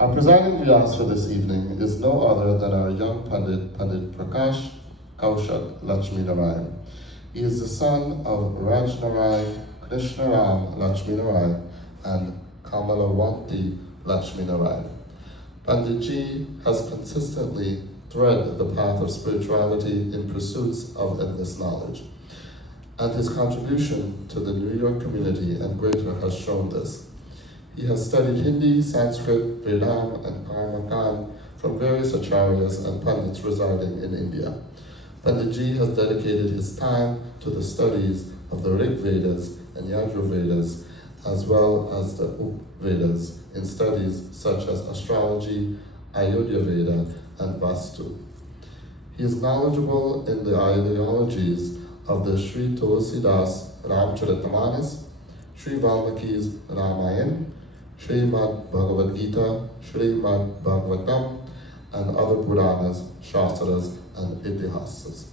Our presiding Vyaas for this evening is no other than our young Pandit, Pandit Prakaash, Kaushik, Latchminarine. He is the son of Rajnarai, Krishnaram Latchminarine, and Kamalawanti Latchminarine. Panditji has consistently tread the path of spirituality in pursuits of endless knowledge, and his contribution to the New York community and greater has shown this. He has studied Hindi, Sanskrit, Vedam, and Karmakan from various acharyas and pandits residing in India. Panditji has dedicated his time to the studies of the Rig Vedas and Yajna Vedas, as well as the Vedas, in studies such as astrology, Ayodhya Veda, and Vastu. He is knowledgeable in the ideologies of the Shri Tulsidas Ramcharitamanas, Shri Valmiki's Ramayana, Srimad Bhagavad Gita, Srimad Bhagavatam, and other Puranas, Shastras, and Itihasas.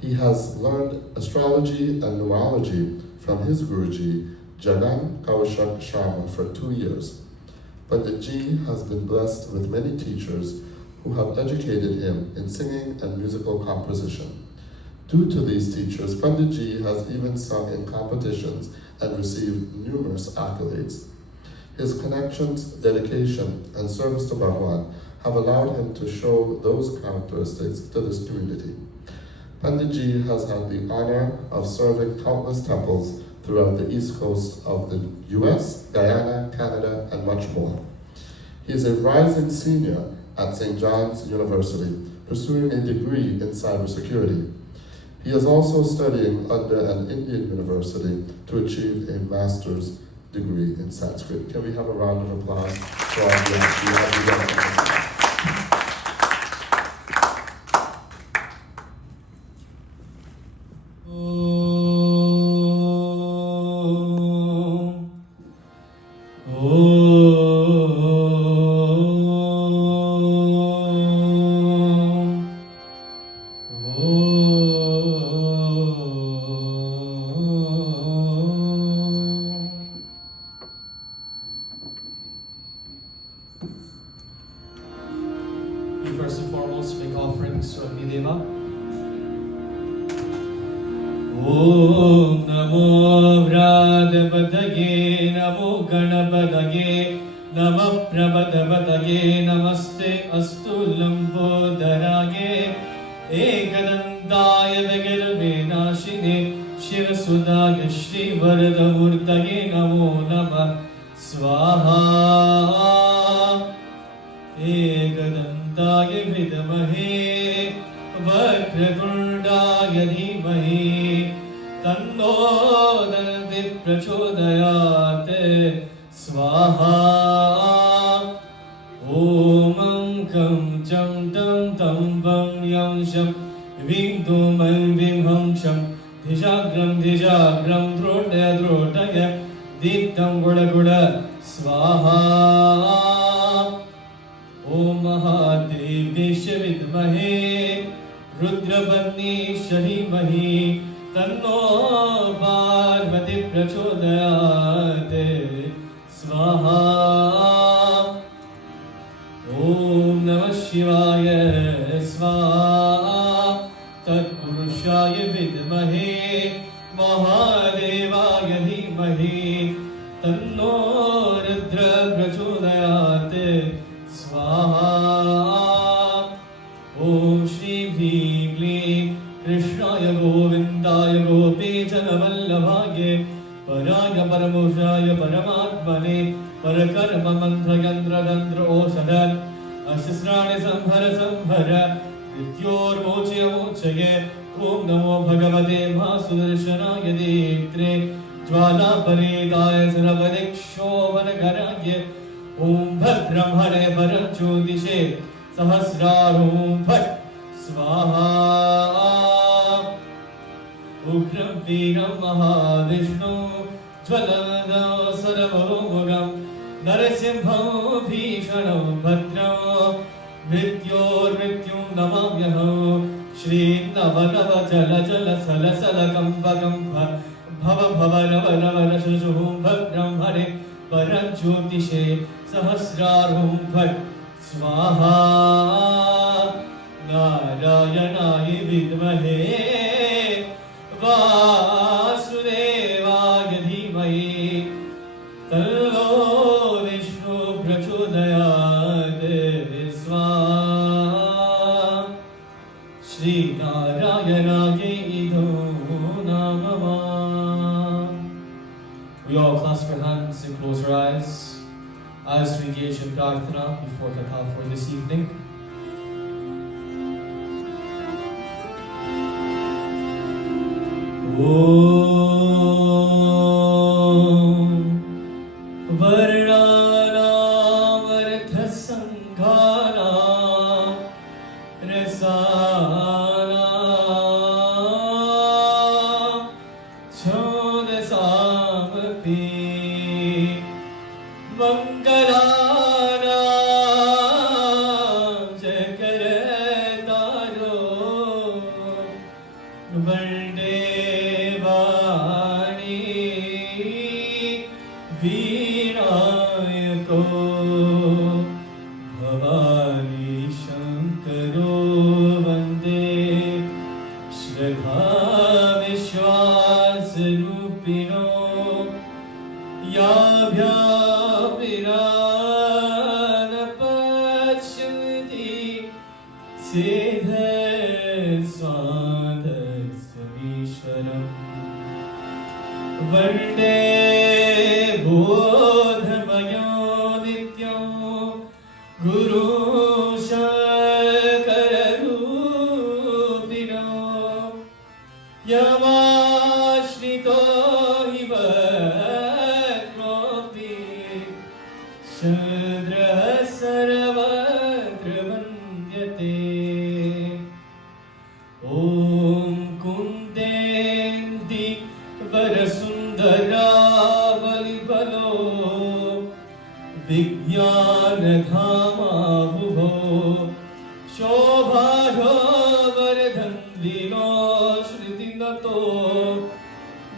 He has learned astrology and numerology from his Guruji, Jagan Kaushik Sharma, for 2 years. Panditji has been blessed with many teachers who have educated him in singing and musical composition. Due to these teachers, Panditji has even sung in competitions and received numerous accolades. His connections, dedication, and service to Bhavan have allowed him to show those characteristics to this community. Panditji has had the honor of serving countless temples throughout the east coast of the US, Guyana, Canada, and much more. He is a rising senior at St. John's University, pursuing a degree in cybersecurity. He is also studying under an Indian university to achieve a master's degree in Sanskrit. Can we have a round of applause for our guests? First and foremost, make offerings to Agnideva. Om Namo Vradavadage, Namo Ganabadage, Namo Prabhadavadage, Namaste Astu Lambodharage, Ekadantaye Vegalvenashine, Shirasudage Shri Varadamurtage, Namo Namah Swaha. Ekadantaya vidamahe Vakrtundaya dhimahi Tanno danti prachodayate Swaha. Om Ankam Cham Tam Tam Vam Yam Sham Vindum Vimham Sham Dhijagram Dhijagram Drodaya Drodaya Diptam Guda Guda Swaha. Om Mahadevesha Vidmahe Rudrabanni Sharimahi Tanno Parvati Prachodayate Swaha. Om Namah Shivaya Swaha. Tatpurushaya Vidmahe Mahadevaya Dhimahi Tanno Rudra Prachodayate Swaha. Om Shri Bhigli Krishnaya Govindaya Gopijana Vallabhage Paraya Paramushaya Paramatmane Parakarma Mantra Yantra Dandra Osadan Ashisrani Samhara Samhara Dityor Mochya Mochaye. Om Namo Bhagavate Masudarshanaya Dektre Jvala Paridaya Saravadik Shovanagaraye. Om Bhat Brahmane Bharat Jyotishe Sahasrarum Bhat Swaha. Ukram Veeram Mahavishnu Jvalada Saravogam Narasimha Bhishanam Bhadram Mrityor Mrityum Namamyaham Shri Navanava Jala Jala Sala Sala Kampa Kampa Bhava Bhava Rava Rava Rashushum Bhat Brahmane परज्योतिषे सहस्रारुं फट् स्वाहा नारायणाय विद्महे वासुदेवाय धीमहि तन्नो विष्णु प्रचोदयात् स्वाहा श्री नारायणाय इदो नमः. We all clasp our hands and close our eyes as we engage in Prarthana before Katha for this evening. Om Varnanam Arthasanghana Rasana Chodasamapi Mangalana Jakarataro Vande Vani Vinayako Bhavani Shankaro Vande Shraddha Vishwas Rupino Yabhya Virana Pachyati Siddha Swada Samishwaram Vande Bodhamayo Nityam Guru Shakararupino Yamashrito Hiva Kropi Shudra Saravatra Vandyate Om Kundendi Varasundara Valibalo Vijnanadhama Bhubho Shobharo Varadhandvino Shritinato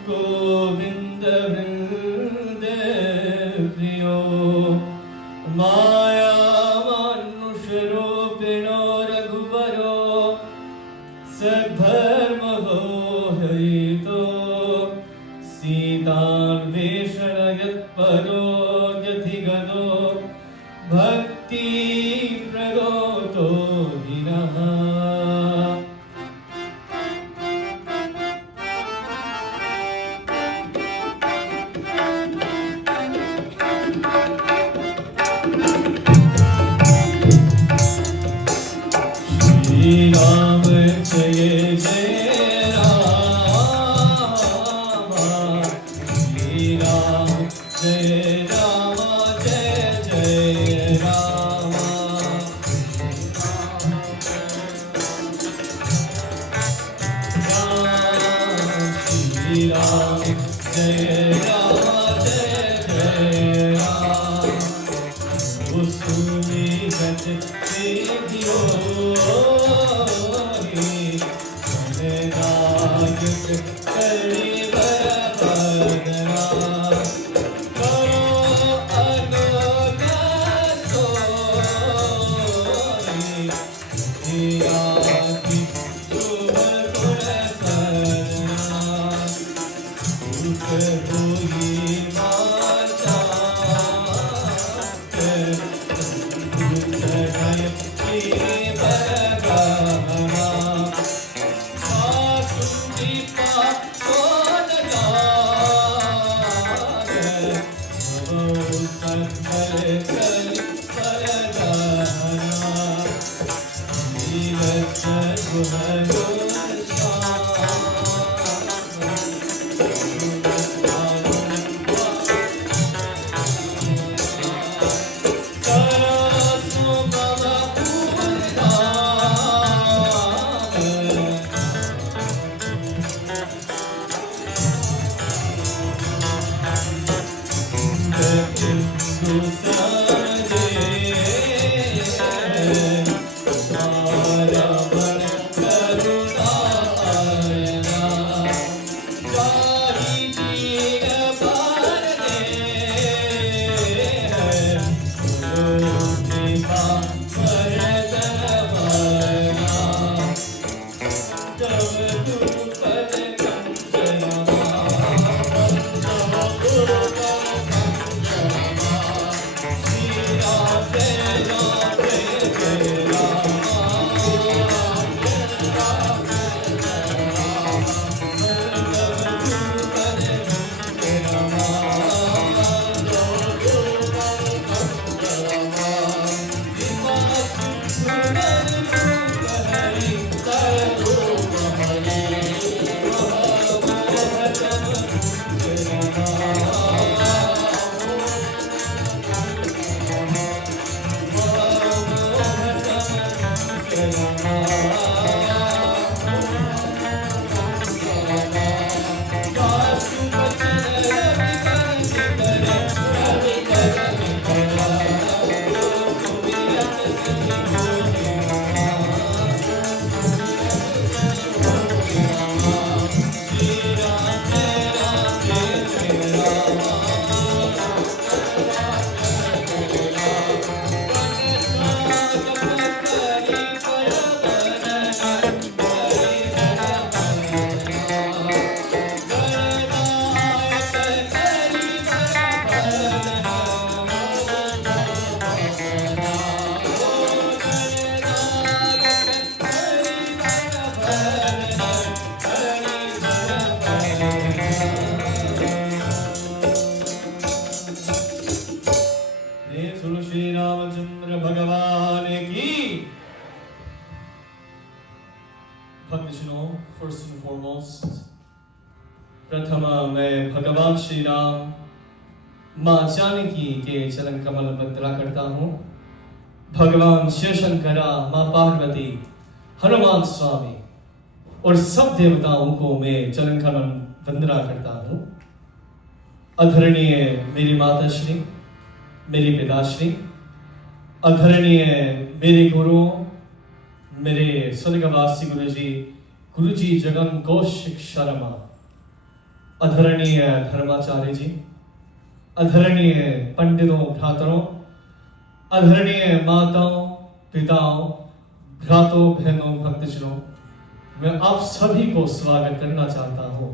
Govinda Vrinde Priyo Maya Manusharupino Raghuvaro Sadharma Harito Sitan Veshanayat Paro Yathigado Bhakti Pragoto Hiraha Shri Ram Jaya Jaya Rama Shri Ram Jaya Rama Jaya Jaya Rama Shri Ram Jaya Rama Jaya Jaya Rama Usuni Gat Vidyo Jai Shri Ramchandra भगवान की भक्तजनों, first and foremost, प्रथम मैं भगवान श्री राम, मां जानकी के चरण कमल वंदना करता हूँ। भगवान शिव शंकरा, मां पार्वती, हनुमान स्वामी और सब देवताओं को मैं चरण कमल वंदना करता हूँ। आदरणीय मेरी माता श्री, मेरी पिताश्री, आदरणीय मेरे गुरुओं, मेरे स्वर्गवासी गुरुजी जगन कौशिक शर्मा, आदरणीय धर्माचार्य जी, आदरणीय पंडितों भ्रातरों, आदरणीय माताओं, पिताओं, भ्रातों, बहनों, भक्तजनों, मैं आप सभी को स्वागत करना चाहता हूँ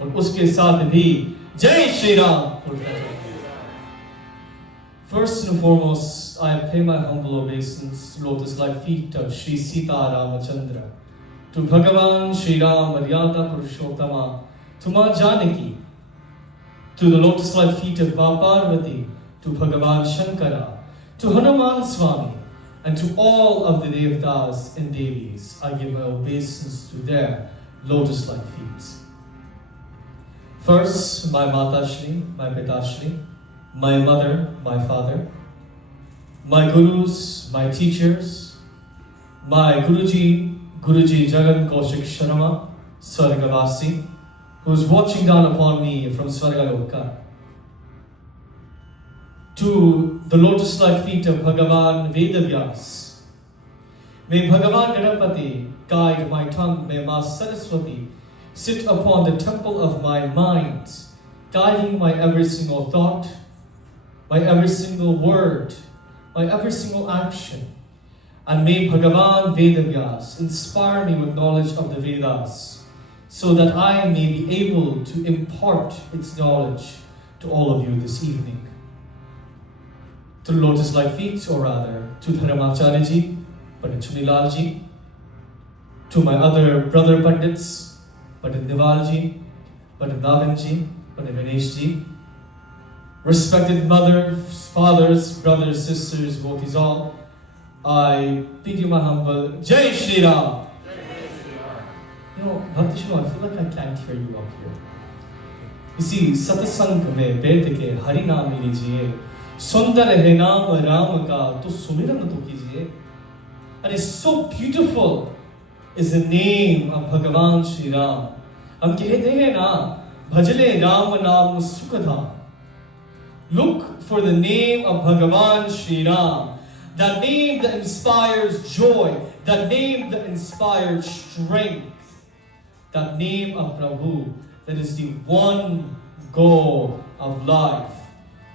और उसके साथ भी जय श्री राम बोलना चाहता हूँ। First and foremost, I pay my humble obeisance, lotus-like feet of Shri Sita Ramachandra, to Bhagavan Shri Ram Maryada Purushottama, to Ma Janaki, to the lotus-like feet of Ma Parvati, to Bhagavan Shankara, to Hanuman Swami, and to all of the Devtas and Devis. I give my obeisance to their lotus-like feet. First, my Mata Shri, my Pita Shri, my mother, my father, my gurus, my teachers, my Guruji Jagan Kaushik Sharma, Swargavasi, who is watching down upon me from Swargaloka, to the lotus-like feet of Bhagavan Vyaas. May Bhagavan Ganapati guide my tongue, may Ma Saraswati sit upon the temple of my mind, guiding my every single thought, my every single word, my every single action. And may Bhagavan Vyaas inspire me with knowledge of the Vedas, so that I may be able to impart its knowledge to all of you this evening. To lotus-like feet, or rather, to Dharmacharya ji, Pandit Chunilal ji, to my other brother Pandits, Pandit Nival ji, Pandit Navin ji, Pandit Ganesh ji, respected mothers, fathers, brothers, sisters, devotees all, I bid you my humble Jai Shri Ram. You know, Bhakti Shri, I feel like I can't hear you up here. You see, satsang mein बैठ के हरि नाम लीजिए, सुंदर है नाम राम का तो सुमिरन तो कीजिए. And it's so beautiful is the name of Bhagavan Shri Ram. हम कहते हैं ना, भजले राम नाम Sukhdham. Look for the name of Bhagavan Shri Ram, that name that inspires joy, that name that inspires strength, that name of Prabhu that is the one goal of life.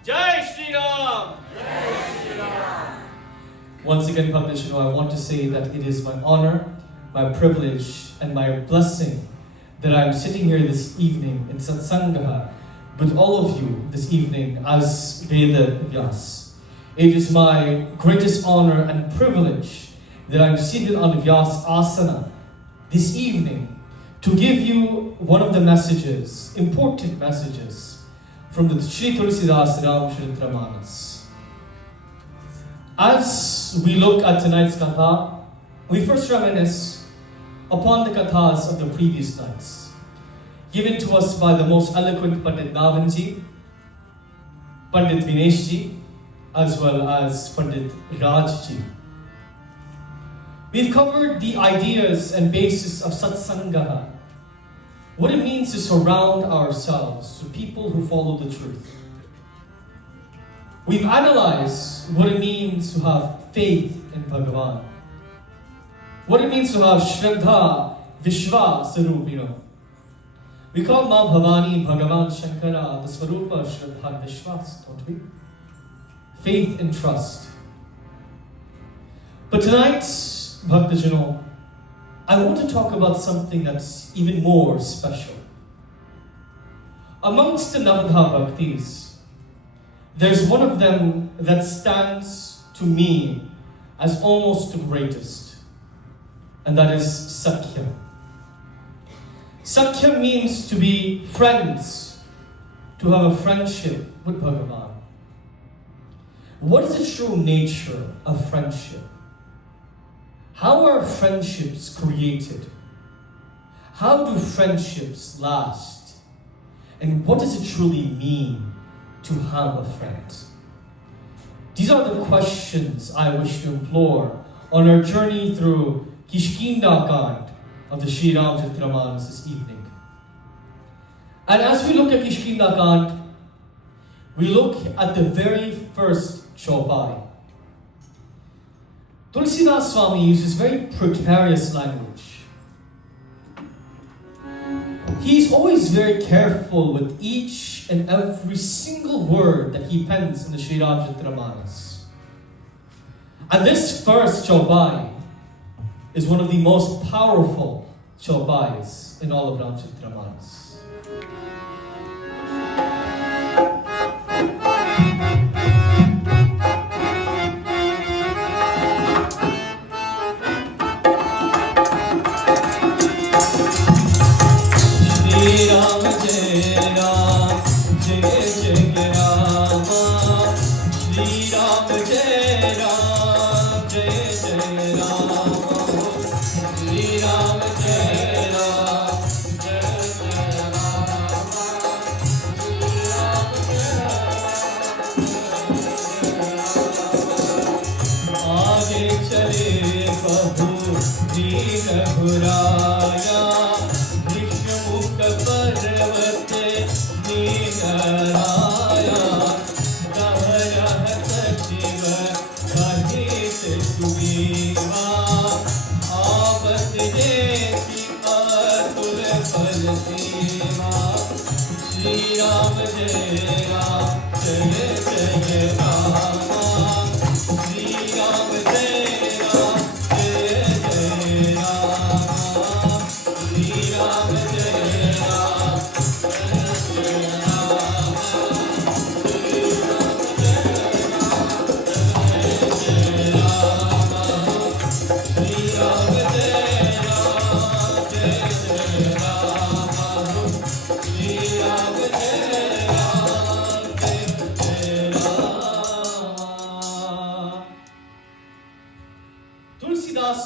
Jai Shri Ram! Jai Shri Ram! Once again, Publisher, I want to say that it is my honor, my privilege, and my blessing that I am sitting here this evening in Satsanga with all of you this evening as Veda Vyaas. It is my greatest honor and privilege that I'm seated on Vyaas Asana this evening to give you one of the messages, important messages, from the Shri Tulsidas Ramcharitamanas. As we look at tonight's katha, we first reminisce upon the kathas of the previous nights, given to us by the most eloquent Pandit Navanji, Pandit Vineshji, as well as Pandit Rajji. We've covered the ideas and basis of Satsanga, what it means to surround ourselves with people who follow the truth. We've analyzed what it means to have faith in Bhagavan, what it means to have Shraddha, Vishwas, Sarupino. We call Ma Bhavani, Bhagavan Shankara, the Swarupa, Shraddha, Vishwas, don't we? Faith and trust. But tonight, Bhaktajano, I want to talk about something that's even more special. Amongst the Navadha Bhaktis, there's one of them that stands to me as almost the greatest, and that is Sakhya. Sakhya means to be friends, to have a friendship with Bhagavan. What is the true nature of friendship? How are friendships created? How do friendships last? And what does it truly mean to have a friend? These are the questions I wish to implore on our journey through Kishkinda Kand of the Shri Ramanas this evening. And as we look at Kishkinda Kand, we look at the very first chaupai. Tulsidas Swami uses very precarious language. He's always very careful with each and every single word that he pens in the Shri Ramanas. And this first chaupai is one of the most powerful chaupais in all of Ramanas. Ram Jai Ram, Jai Jai Rama. Shri Ram Jai Ram, Jai Jai Rama. Shri Ram Jai Ram, Jai Jai Rama. Shri Ram Jai Ram. Aage chale Bahu Deen Buraya. पर्वते निहराया कहरह सचिव कहित सुबीवा आवत जेति अतुल फल सीमा श्री राम जय राम जय जय राम श्री राम जय राम जय जय राम श्री राम जय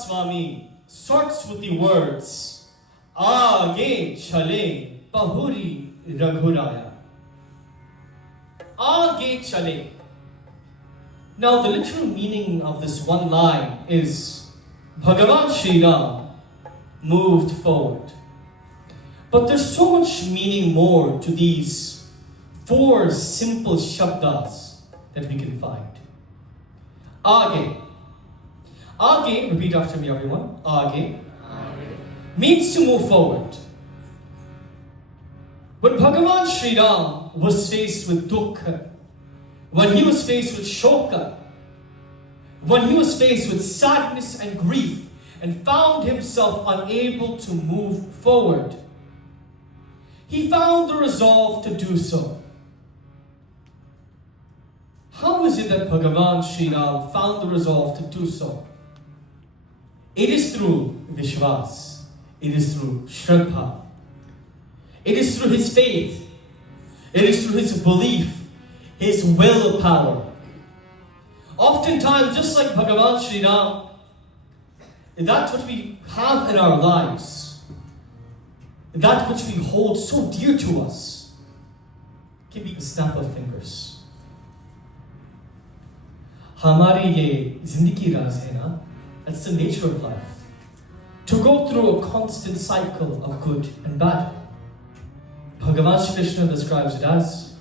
Swami starts with the words Aage chale Pahuri Raghuraya. Aage chale. Now the literal meaning of this one line is Bhagavan Shri Ram moved forward. But there's so much meaning more to these four simple shabdas that we can find. Aage. Aage, repeat after me everyone. Aage means to move forward. When Bhagavan Shri Ram was faced with dukkha, when he was faced with shoka, when he was faced with sadness and grief and found himself unable to move forward, he found the resolve to do so. How is it that Bhagavan Shri Ram found the resolve to do so? It is through Vyaas. It is through Shraddha. It is through his faith. It is through his belief, his willpower. Oftentimes, just like Bhagavan Shri Ram, that which we have in our lives, that which we hold so dear to us, can be a snap of fingers. Hamari ye zindagi raaz hai na. That's the nature of life. To go through a constant cycle of good and bad. Bhagavan Shri Krishna describes it as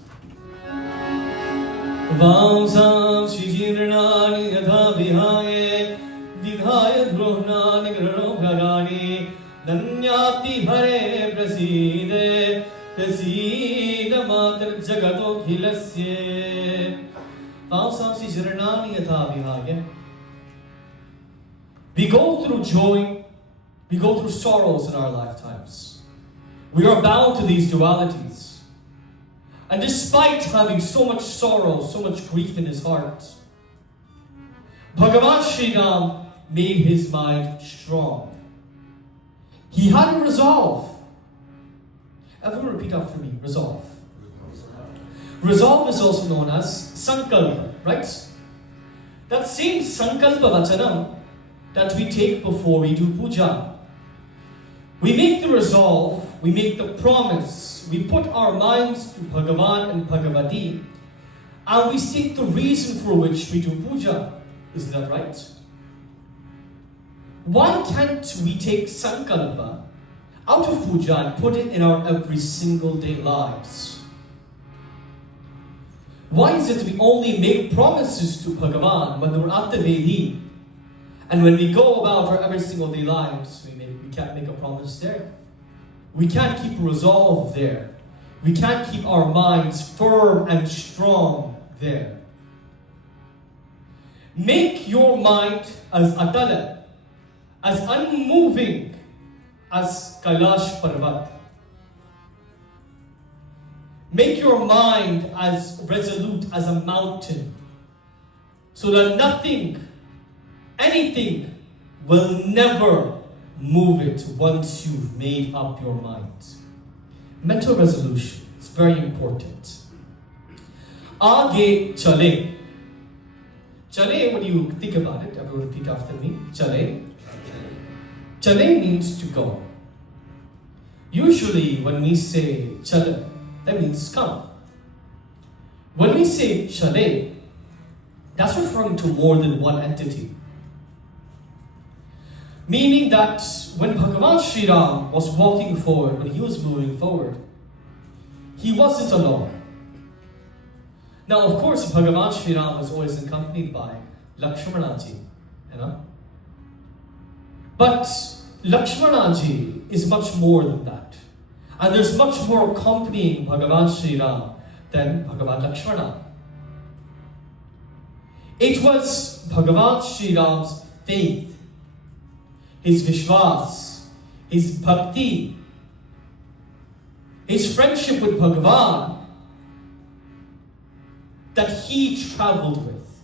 vows Shri Jirnani Yadha Vihaye Vidhaya Drohnani Grano Bharani Nanyati Hare Praside Prasida Matar Jagato Khilasye vows Shri Jirnani Yadha Vihaye. We go through joy, we go through sorrows in our lifetimes. We are bound to these dualities. And despite having so much sorrow, so much grief in his heart, Bhagavan Shri Ram made his mind strong. He had a resolve. Everyone repeat after me, resolve. Resolve is also known as sankalpa, right? That same Sankalpa Vachanam that we take before we do puja. We make the resolve, we make the promise, we put our minds to Bhagavan and Bhagavati, and we state the reason for which we do puja. Isn't that right? Why can't we take Sankalpa out of puja and put it in our every single day lives? Why is it we only make promises to Bhagavan when we're at the Vedi, and when we go about our every single day lives, we can't make a promise there? We can't keep resolve there. We can't keep our minds firm and strong there. Make your mind as atala, as unmoving as Kailash Parvat. Make your mind as resolute as a mountain, so that nothing, anything will never move it once you've made up your mind. Mental resolution is very important. Aage chale. Chale, when you think about it, everyone repeat after me. Chale. Chale means to go. Usually when we say chale, that means come. When we say chale, that's referring to more than one entity. Meaning that when Bhagavan Shri Ram was walking forward, when he was moving forward, he wasn't alone. Now, of course, Bhagavan Shri Ram was always accompanied by Latchminarine, you know. But Latchminarine is much more than that. And there's much more accompanying Bhagavan Shri Ram than Bhagavan Lakshmana. It was Bhagavan Shri Ram's faith, his Vyaas, his bhakti, his friendship with Bhagavan that he traveled with.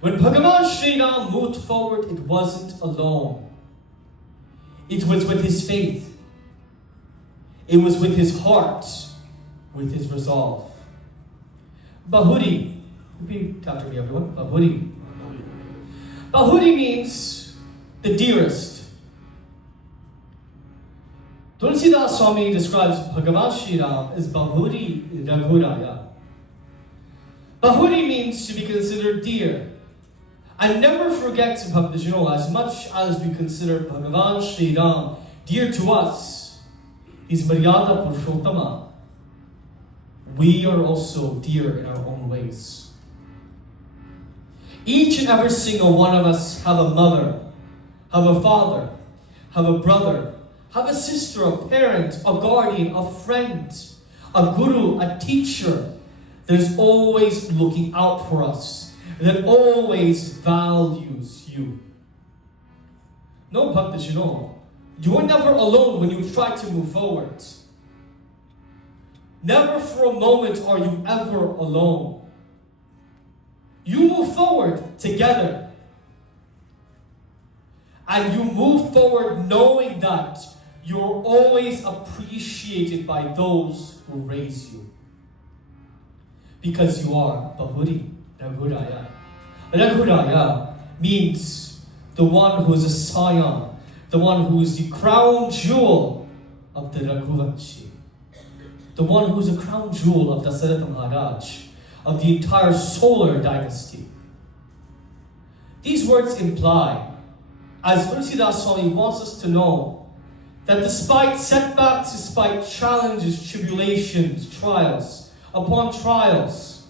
When Bhagavan Shri Ram moved forward, it wasn't alone. It was with his faith. It was with his heart, with his resolve. Bahuri. Repeat after me, everyone. Bahuri. Bahuri means the dearest. Tulsidas Swami describes Bhagavan Shri Ram as Bahuri Raghuraya. Bahuri means to be considered dear. And never forget, Bhaktajano, as much as we consider Bhagavan Shri Ram dear to us, His Maryada Purushottama, we are also dear in our own ways. Each and every single one of us have a mother, have a father, have a brother, have a sister, a parent, a guardian, a friend, a guru, a teacher that is always looking out for us, that always values you. No, Bhaktajano, you are never alone when you try to move forward. Never for a moment are you ever alone. You move forward together. And you move forward knowing that you're always appreciated by those who raise you. Because you are Bahuri Raghuraya. Raghuraya means the one who is a scion, the one who is the crown jewel of the Raghuvanshi, the one who is the crown jewel of Dasaratha Maharaj, of the entire solar dynasty. These words imply, as Tulsidas Swami wants us to know, that despite setbacks, despite challenges, tribulations, trials upon trials,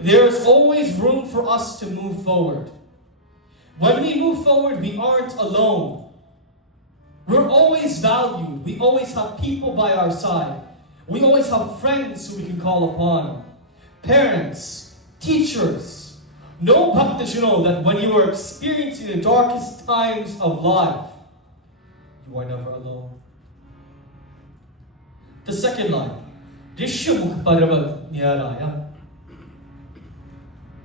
there is always room for us to move forward. When we move forward, we aren't alone. We're always valued. We always have people by our side. We always have friends who we can call upon. Parents, teachers. Know, Bhaktajano, that when you are experiencing the darkest times of life, you are never alone. The second line, Rishyamukh Parvat Nyaraya.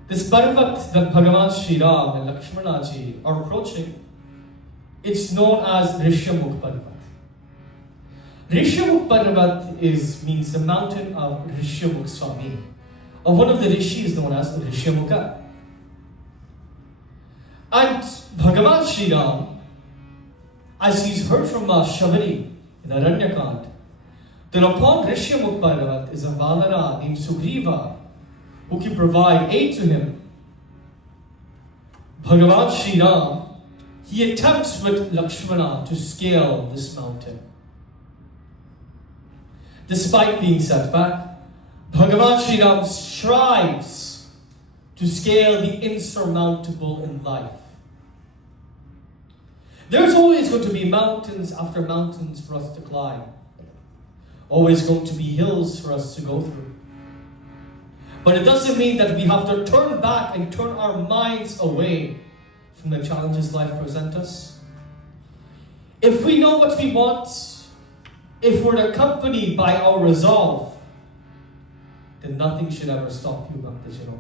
This Parvat that Bhagavan Shri Ram and Lakshmanaji are approaching, it's known as Rishyamukh Parvat. Rishyamukh Parvat means the mountain of Rishyamukh Swami, of one of the rishis known as Rishyamukha. And Bhagavan Shri Ram, as he's heard from Shabari in Aranyakant, that upon Rishyamukha Parvat is a Vanara named Sugriva who can provide aid to him. Bhagavan Shri Ram, he attempts with Lakshmana to scale this mountain. Despite being set back, Bhagavan Shri Ram strives to scale the insurmountable in life. There's always going to be mountains after mountains for us to climb. Always going to be hills for us to go through. But it doesn't mean that we have to turn back and turn our minds away from the challenges life presents us. If we know what we want, if we're accompanied by our resolve, then nothing should ever stop you, Bhaktajano.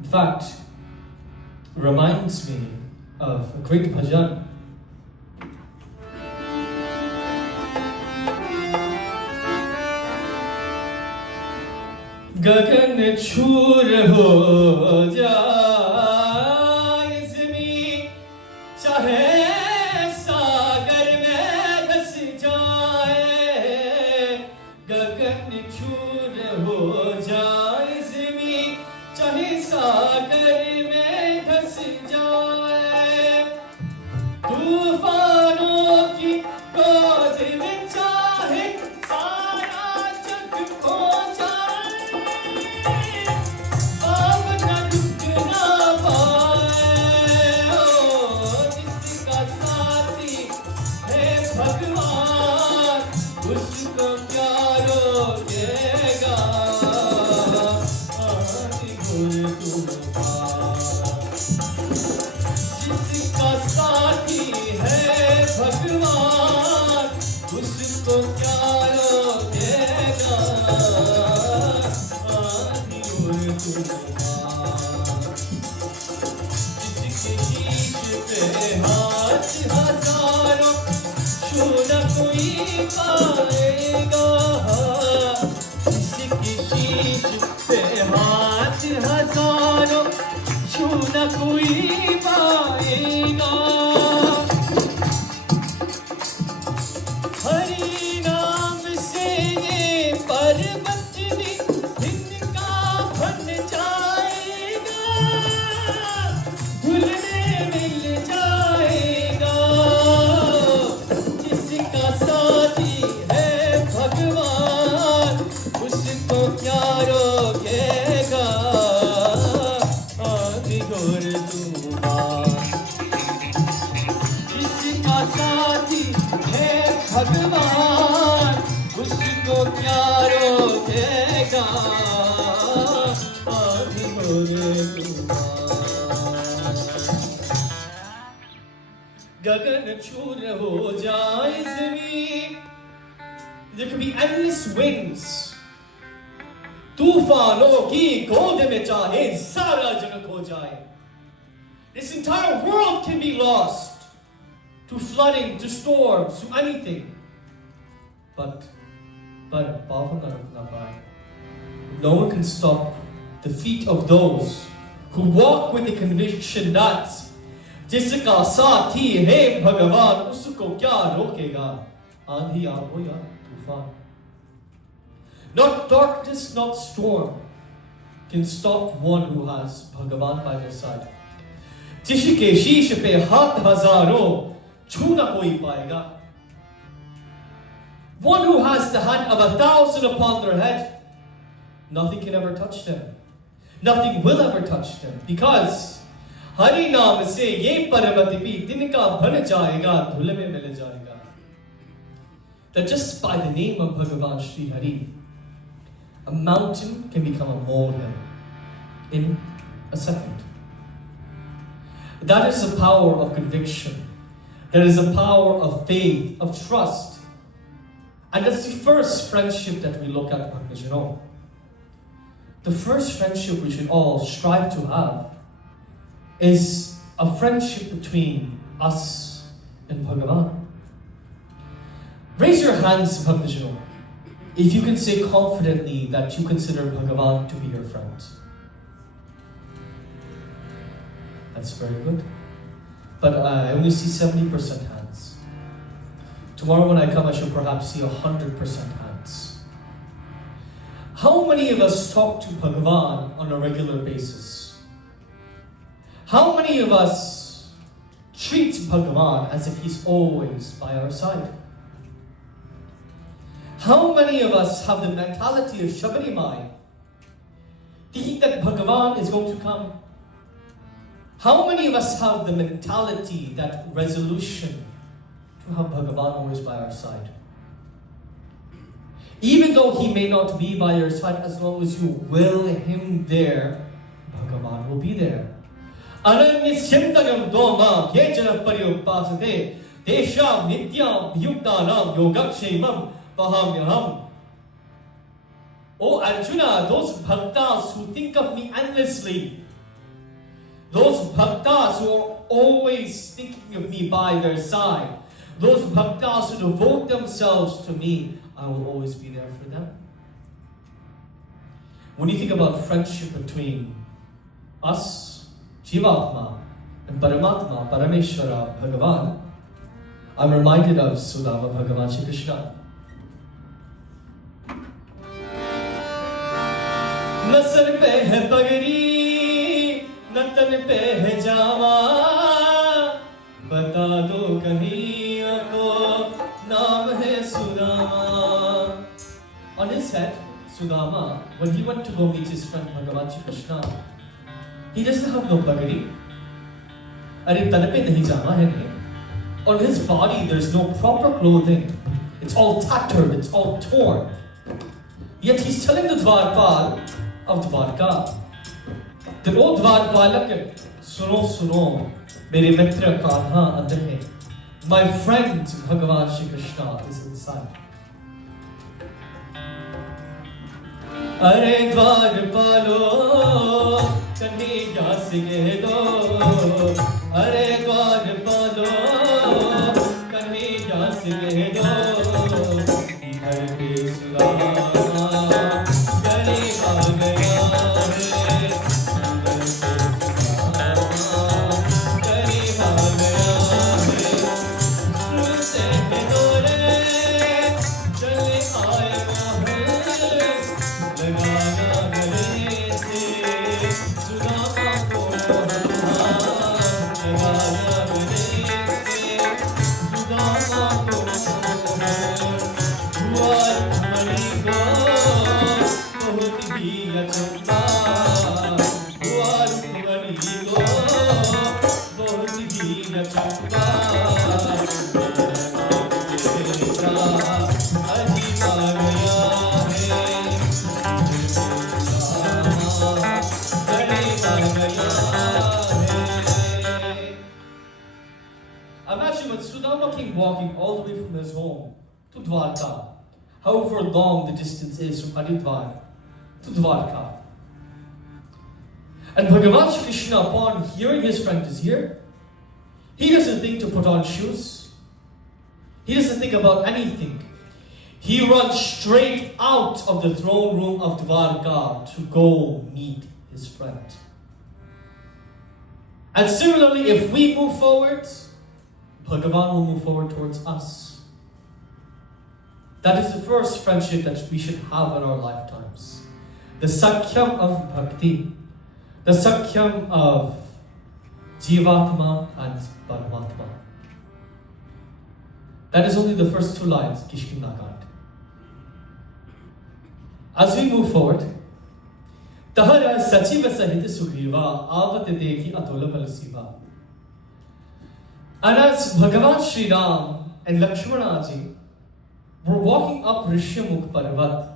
In fact, it reminds me of a great bhajan. गगन छूर हो जाए ज़मीं, चाहे सागर में धस जाए। गगन छूर हो जाए ज़मीं, चाहे सागर में धस जाए। तूफानों की गोद में चाहे सारा जग खो जाए। कोई पाएगा। हरि नाम से ये पर्वत भी इनका बन जाएगा, धुलने मिल जाएगा। जिसका साथी है भगवान, उसको क्या रोकेगा। जिसका साथी है भगवान, उसको क्या रोकेगा। गगन छूर हो जाए ज़मीं, there can be endless winds. तूफानों की गोद में चाहे सारा जगत हो जाए। This entire world can be lost to flooding, to storms, to anything. But Bhavan ka rukna paaye. No one can stop the feet of those who walk with the conviction that जिसका साथी है भगवान, उसको क्या रोकेगा। आंधी आओ या तूफान, not darkness, not storm can stop one who has Bhagavan by their side. जिसके शीश पे हाथ हजारों, छू ना कोई पाएगा। One who has the hand of 1,000 upon their head, nothing can ever touch them. Nothing will ever touch them, because Hari नाम से ये पर्वत भी दिन का बन जाएगा, धूल में मिल जाएगा. That just by the name of Bhagavan Shri Hari, a mountain can become a molehill in a second. That is the power of conviction. That is the power of faith, of trust. And that's the first friendship that we look at, Prakaash. The first friendship we should all strive to have is a friendship between us and Bhagavan. Raise your hands, Prakaash. if you can say confidently that you consider Bhagavan to be your friend. That's very good. But I only see 70% hands. Tomorrow when I come, I should perhaps see 100% hands. How many of us talk to Bhagavan on a regular basis? How many of us treat Bhagavan as if he's always by our side? How many of us have the mentality of Shabarimai, thinking that Bhagavan is going to come? How many of us have the mentality, that resolution, to have Bhagavan always by our side? Even though he may not be by your side, as long as you will him there, Bhagavan will be there. Ananyashyantagam doma kechana paryupasate tesham nityam yuktanam yogakshemam pahamyaham. Oh Arjuna, those bhaktas who think of me endlessly, those bhaktas who are always thinking of me by their side, those bhaktas who devote themselves to me, I will always be there for them. When you think about friendship between us, Jivatma, and Paramatma, Parameshwara, Bhagavan, I'm reminded of Sudama Bhagavan Shri Krishna. Nasar pe hai pagri, natan pe hai jama, bata do kahin ko naam hai Sudama. On his head, Sudama, when he went to go meet his friend Bhagavan Shri Krishna, he doesn't have no pagri. Are tan pe nahi jama hai nahi. On his body, there's no proper clothing. It's all tattered, it's all torn. Yet he's telling the Dwarpal of Dwarka that, oh Dwarpalak, suno suno, mere mitra kanha andar hai. My friend Bhagavan Shri Krishna is inside. Are Dwarpalo, kanhiya sige do. Are Dwarpalo, kanhiya sige do. Idhar pe Sudama walking all the way from his home to Dwarka, however long the distance is from Haridwar to Dwarka. And Bhagavan Shri Krishna, upon hearing his friend is here, he doesn't think to put on shoes. He doesn't think about anything. He runs straight out of the throne room of Dwarka to go meet his friend. And similarly, if we move forward, Bhagavan will move forward towards us. That is the first friendship that we should have in our lifetimes. The Sakhyam of Bhakti. The Sakhyam of Jivatma and Paramatma. That is only the first two lines, Kishkinakant. As we move forward, Tahara Sachiva Sahita Sugriva Avat Dekhi Atola Palasiva. And as Bhagavan Shri Ram and Lakshmana ji were walking up Rishyamukh Parvat,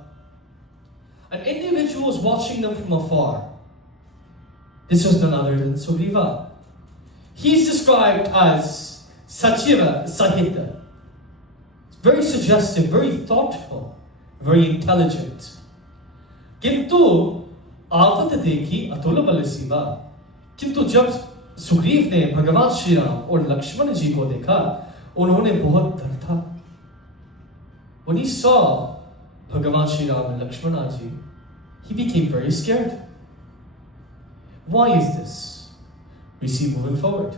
an individual was watching them from afar. This was none other than Sugriva. He's described as Sachiva Sahita. Very suggestive, very thoughtful, very intelligent. Kintu Avat Dekhi Atola Palasiva. Kintu jab Sugriva ने भगवान श्री राम और लक्ष्मण जी को देखा, उन्होंने बहुत डर था. When he saw Bhagavan Shri Ram and Lakshmana ji, he became very scared. Why is this? We see moving forward.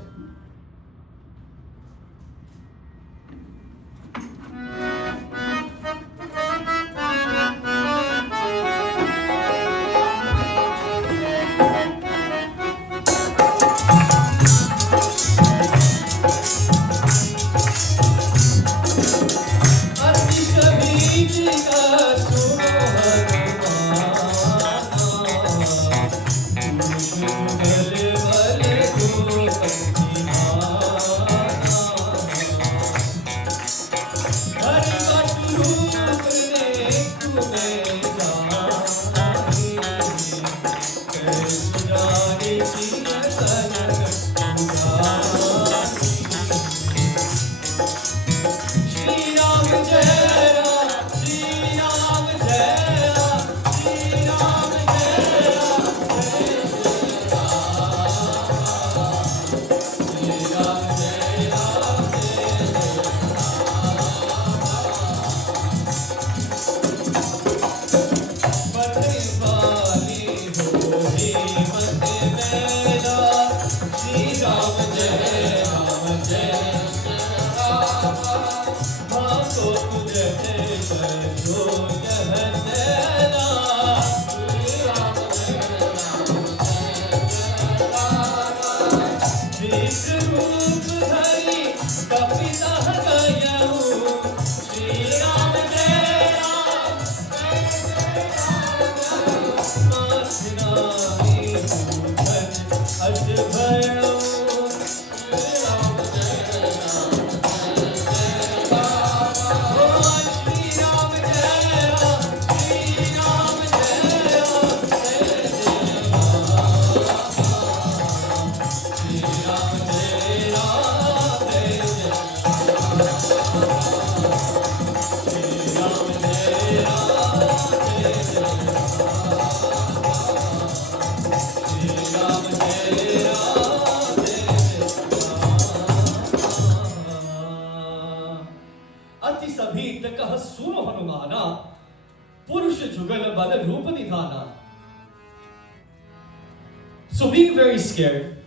So being very scared,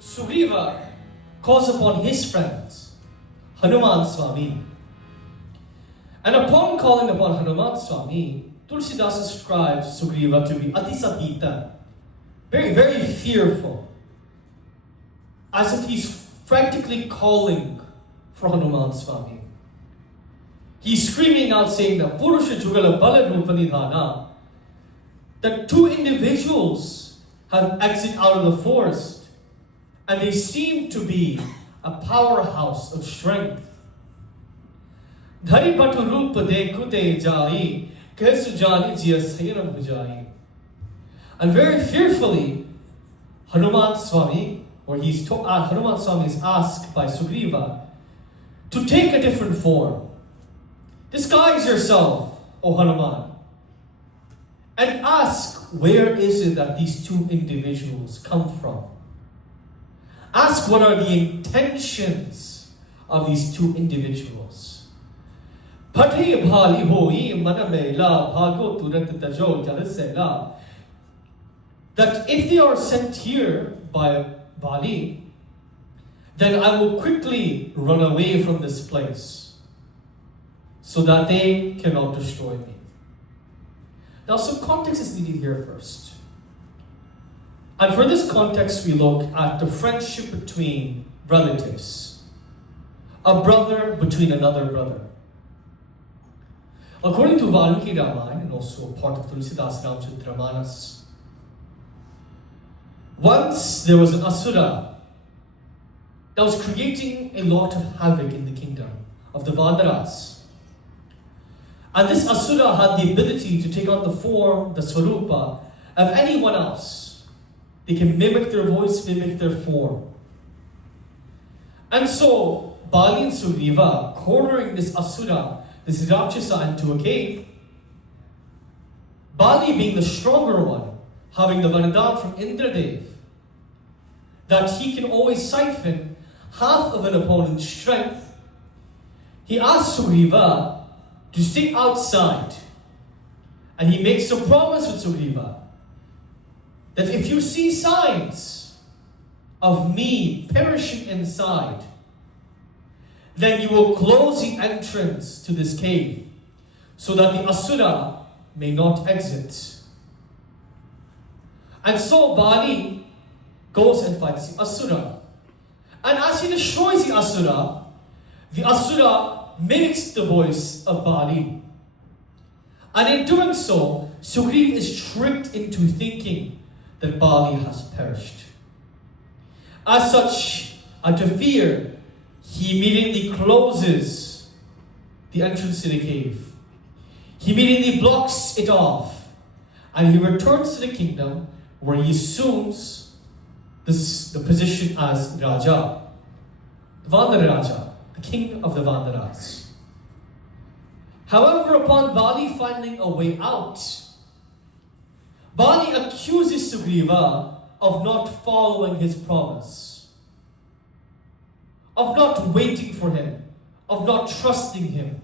Sugriva calls upon his friends, Hanuman Swami. And upon calling upon Hanuman Swami, Tulsidas describes Sugriva to be atisabhita, very, very fearful, as if he's frantically calling for Hanuman Swami. He's screaming out saying that Purusha Jugala Bala Rupanidhana, that two individuals have exited out of the forest and they seem to be a powerhouse of strength. Dhari patu rupa dekute jai, kesu jani jiya sayanam bujai. And very fearfully, Hanuman Swami is asked by Sugriva to take a different form. Disguise yourself, O Hanuman, and ask, where is it that these two individuals come from? Ask what are the intentions of these two individuals. That if they are sent here by Bali, then I will quickly run away from this place so that they cannot destroy me. Now, some context is needed here first. And for this context, we look at the friendship between relatives. A brother between another brother. According to Valmiki Ramayana, and also part of Tulsidas Ramcharitamanas, once there was an Asura that was creating a lot of havoc in the kingdom of the Vanaras. And this Asura had the ability to take on the form, the Swarupa, of anyone else. They can mimic their voice, mimic their form. And so, Bali and Sugriva, cornering this Asura, this Rakshasa, into a cave. Bali being the stronger one, having the Vardhan from Indradev, that he can always siphon half of an opponent's strength, he asked Sugriva to stay outside And he makes a promise with Sugriva that if you see signs of me perishing inside, then you will close the entrance to this cave so that the Asura may not exit. And so Bali goes and fights the Asura. And as he destroys the Asura mimics the voice of Bali. And in doing so, Sugriva is tricked into thinking that Bali has perished. As such, out of fear, he immediately closes the entrance to the cave. He immediately blocks it off. And he returns to the kingdom where he assumes the position as Raja. Vandara Raja, the king of the Vandaras. However, upon Bali finding a way out, Bali accuses Sugriva of not following his promise, of not waiting for him, of not trusting him.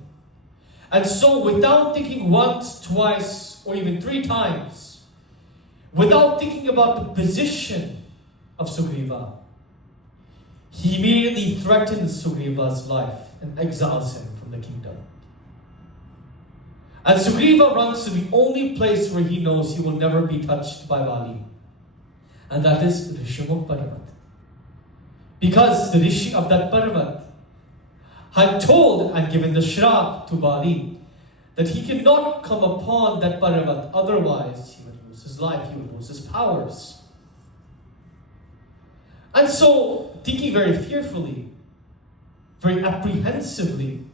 And so, without thinking once, twice, or even 3 times, without thinking about the position of Sugriva, he immediately threatens Sugriva's life and exiles him from the kingdom. And Sugriva runs to the only place where he knows he will never be touched by Bali, and that is Rishimukh Parvat. Because the Rishi of that Parvat had told and given the shrap to Bali that he cannot come upon that Parvat, otherwise he would lose his life, he would lose his powers. And so, thinking very fearfully, very apprehensively,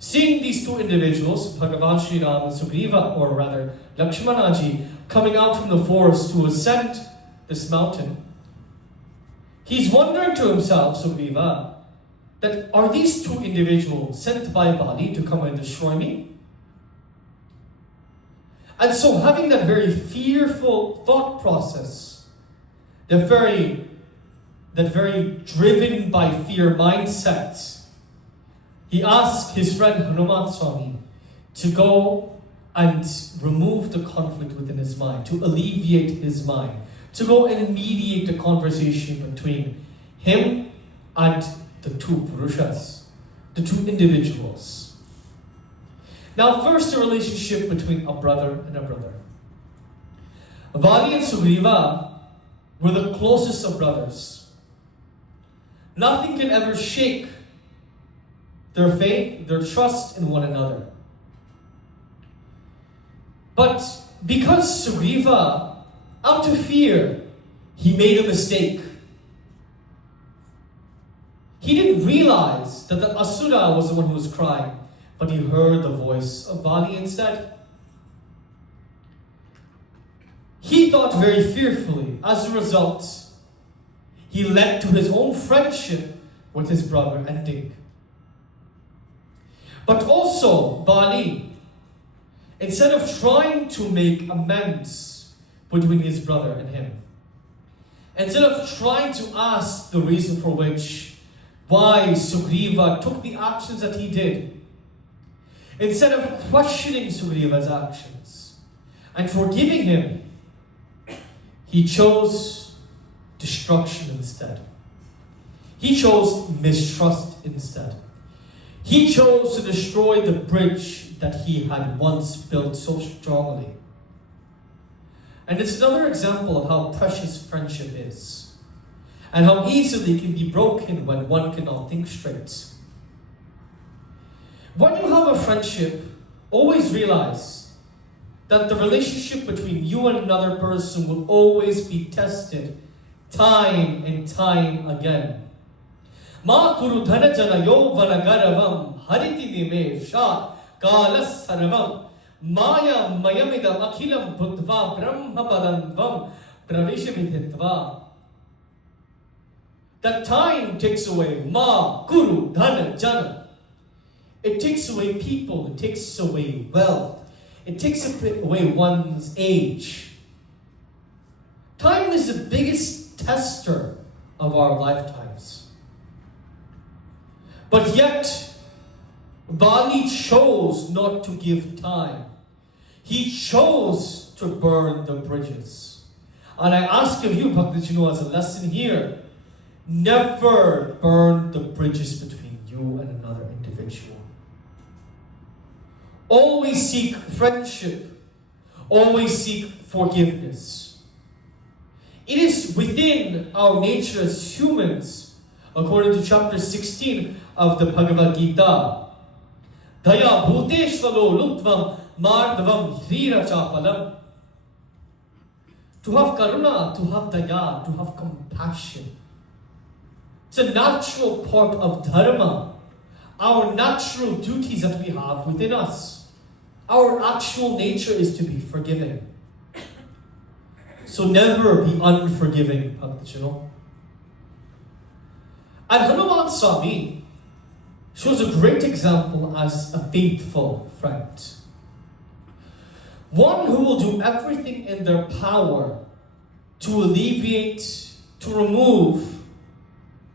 seeing these 2 individuals, Bhagavan Shri Ram and Sugriva, or rather Lakshmanaji, coming out from the forest to ascend this mountain, he's wondering to himself, Sugriva, that are these 2 individuals sent by Bali to come and destroy me? And so having that very fearful thought process, that very driven by fear mindset, he asked his friend Hanuman Swami to go and remove the conflict within his mind, to alleviate his mind, to go and mediate the conversation between him and the 2 Purushas, the 2 individuals. Now, first, the relationship between a brother and a brother. Bali and Sugriva were the closest of brothers. Nothing can ever shake their faith, their trust in one another. But because Sugriva, out of fear, he made a mistake. He didn't realize that the Asura was the one who was crying, but he heard the voice of Bali instead. He thought very fearfully. As a result, he led to his own friendship with his brother ending. But also, Bali, instead of trying to make amends between his brother and him, instead of trying to ask the reason for why Sugriva took the actions that he did, instead of questioning Sugriva's actions and forgiving him, he chose destruction instead. He chose mistrust instead. He chose to destroy the bridge that he had once built so strongly. And it's another example of how precious friendship is, and how easily it can be broken when one cannot think straight. When you have a friendship, always realize that the relationship between you and another person will always be tested time and time again. Ma kuru dhana jana yovana garavam hariti nimesha kalas sarvam maya mayamidam akhilam bhuttva brahma padanvam pravishamidhitva. That time takes away ma kuru dhana jana. It takes away people, it takes away wealth, it takes away one's age. Time is the biggest tester of our lifetimes. But yet, Bali chose not to give time. He chose to burn the bridges. And I ask of you, Bhakti, as a lesson here, never burn the bridges between you and another individual. Always seek friendship. Always seek forgiveness. It is within our nature as humans, according to chapter 16 of the Bhagavad Gita. Daya bhuteshvalo lutvam mardvam hrira chapalam. To have karuna, to have daya, to have compassion. It's a natural part of dharma. Our natural duties that we have within us. Our actual nature is to be forgiving. So never be unforgiving, Bhakti. And Hanuman Swami shows a great example as a faithful friend. One who will do everything in their power to alleviate, to remove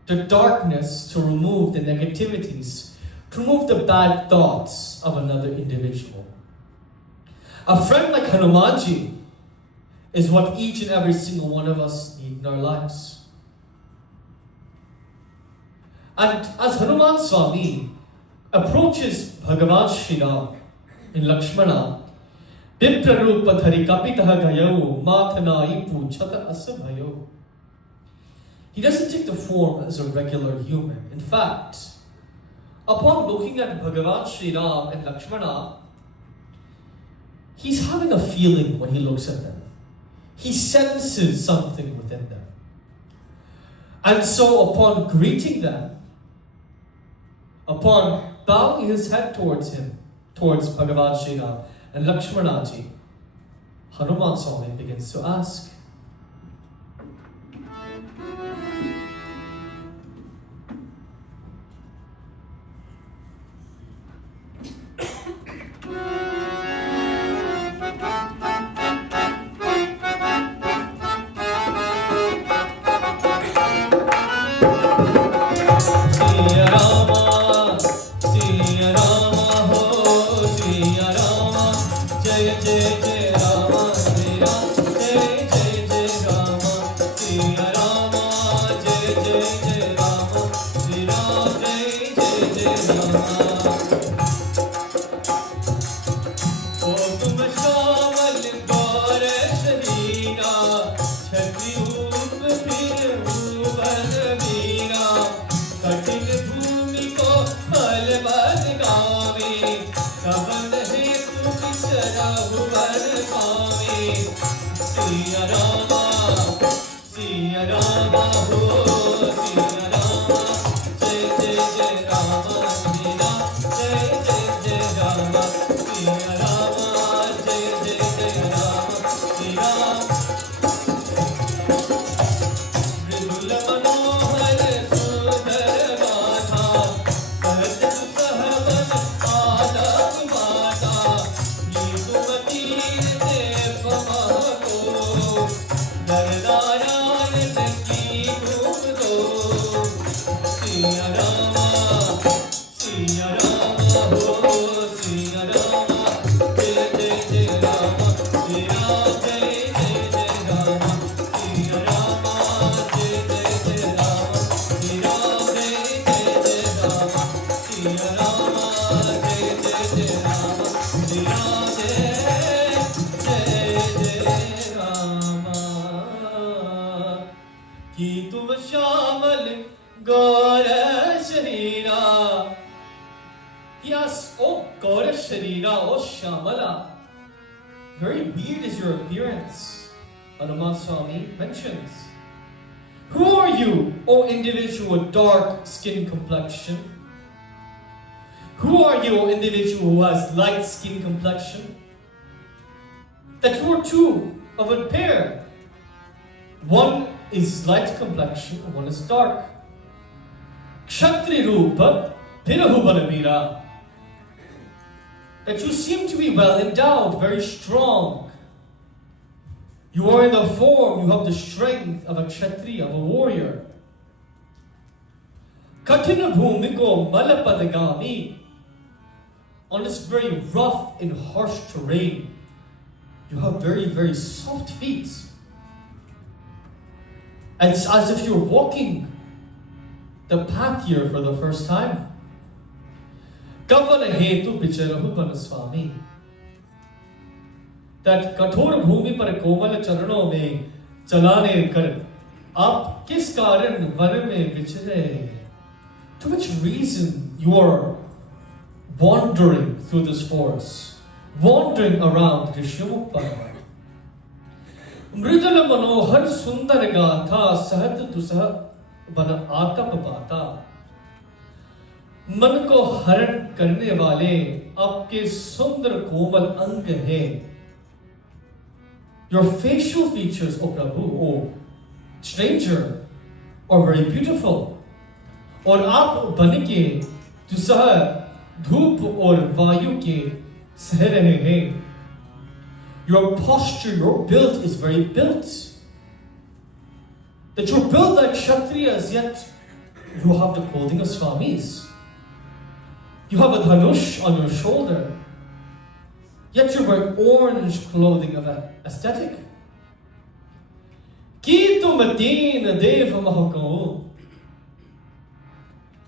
the darkness, to remove the negativities, to remove the bad thoughts of another individual. A friend like Hanumanji is what each and every single one of us need in our lives. And as Hanuman Swami approaches Bhagavan Shri in Lakshmana, Viprarupa dhari kapitaha gayo mathanai puchata asabhayo. He doesn't take the form as a regular human. In fact, upon looking at Bhagavan Shri Ram and Lakshmana, he's having a feeling when he looks at them. He senses something within them. And so upon greeting them, upon bowing his head towards him, towards Bhagavan Shri Ram and Lakshmanaji, Hanuman Swami begins to ask, Yes, oh Gaura Sharira, oh Shamala. Very weird is your appearance, Hanuman Swami mentions. Who are you, O individual with dark skin complexion? Who are you, O individual who has light skin complexion? That you are two of a pair. One is light complexion, one is dark. Kshatri Rupa, Pirahu Balamira. That you seem to be well endowed, very strong. You are in the form, you have the strength of a Kshatriya, of a warrior. Katina Bhumiko Malapadagami. On this very rough and harsh terrain, You have very, very soft feet. It's as if you're walking the path here for the first time. Kavan hetu bicharahu Swami. That kathor bhumi par komal charanon mein chalane kar aap kis karan van mein bichare? To which reason you are wandering through this forest, wandering around Rishyamukh Parvat. मृदुल मनोहर सुंदर गाथा सहज दुसह बन आतप पाता. मन को हरण करने वाले आपके सुंदर कोमल अंग हैं. Your facial features, O Prabhu, O stranger, are very beautiful. और आप बन के दुसह धूप और वायु के सह रहे हैं. Your posture, your build is very built. That you're built like Kshatriyas, yet you have the clothing of Swamis. You have a dhanush on your shoulder, yet you wear orange clothing of an aesthetic. Ki tum deen dev mahako.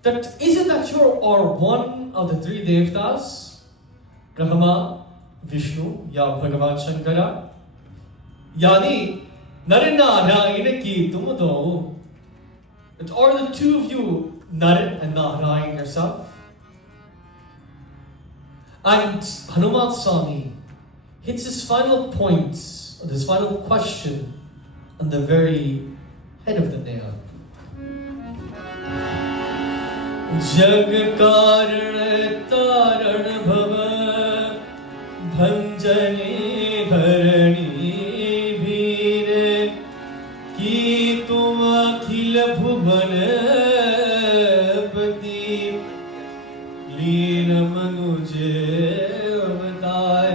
That isn't that you are one of the three devtas? Brahma, Vishnu, ya Bhagavan Shankara. Yani Narinarayana ki tum do. It are the two of you, Nar and Narayan yourself. And Hanuman Swami hits his final point, his final question, on the very head of the nail. Jag karan taran bhava bhanjani dharani veer ki tum akhil bhuvan pati लीन मनुज अवतार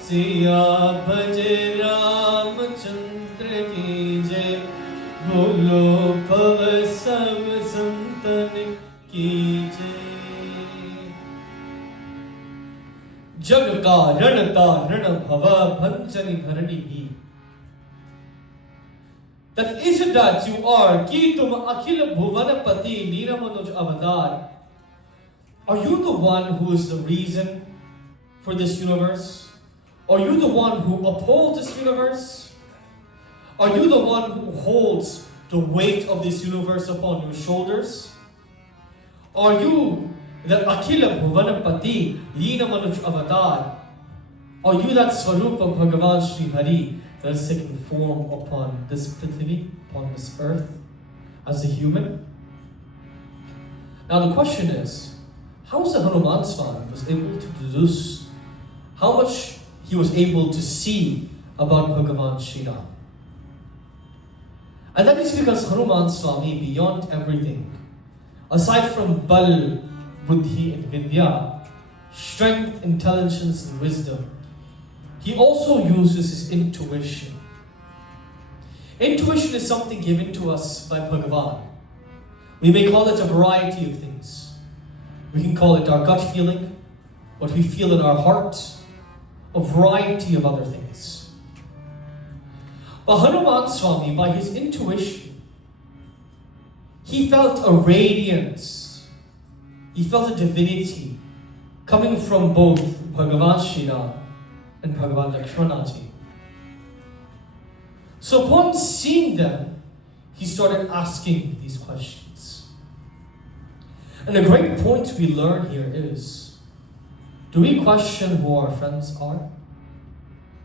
सिया भज रामचंद्र की जय बोलो भव सब संतन की जय. जग कारण तारण भव भंजनि धरणी भी. That is it that you are ki tum akhil bhuvanapati Leelamanuj avatar. Are you the one who is the reason for this universe? Are you the one who upholds this universe? Are you the one who holds the weight of this universe upon your shoulders? Are you the Akhila Bhuvanapati, Leena Manuj Avatar? Are you that Swarupa Bhagavan Shri Hari that is taking form upon this Prithvi, upon this earth, as a human? Now the question is, how was the Hanuman Swami was able to deduce how much he was able to see about Bhagavan Shri Ram? And that is because Hanuman Swami, beyond everything, aside from Bal, Buddhi and Vidya, strength, intelligence and wisdom, he also uses his intuition. Intuition is something given to us by Bhagavan. We may call it a variety of things. We can call it our gut feeling, what we feel in our heart, a variety of other things. But Hanuman Swami, by his intuition, he felt a radiance, he felt a divinity coming from both Bhagavan Shri Ram and Bhagavan Latchminarine. So upon seeing them, he started asking these questions. And a great point we learn here is, do we question who our friends are?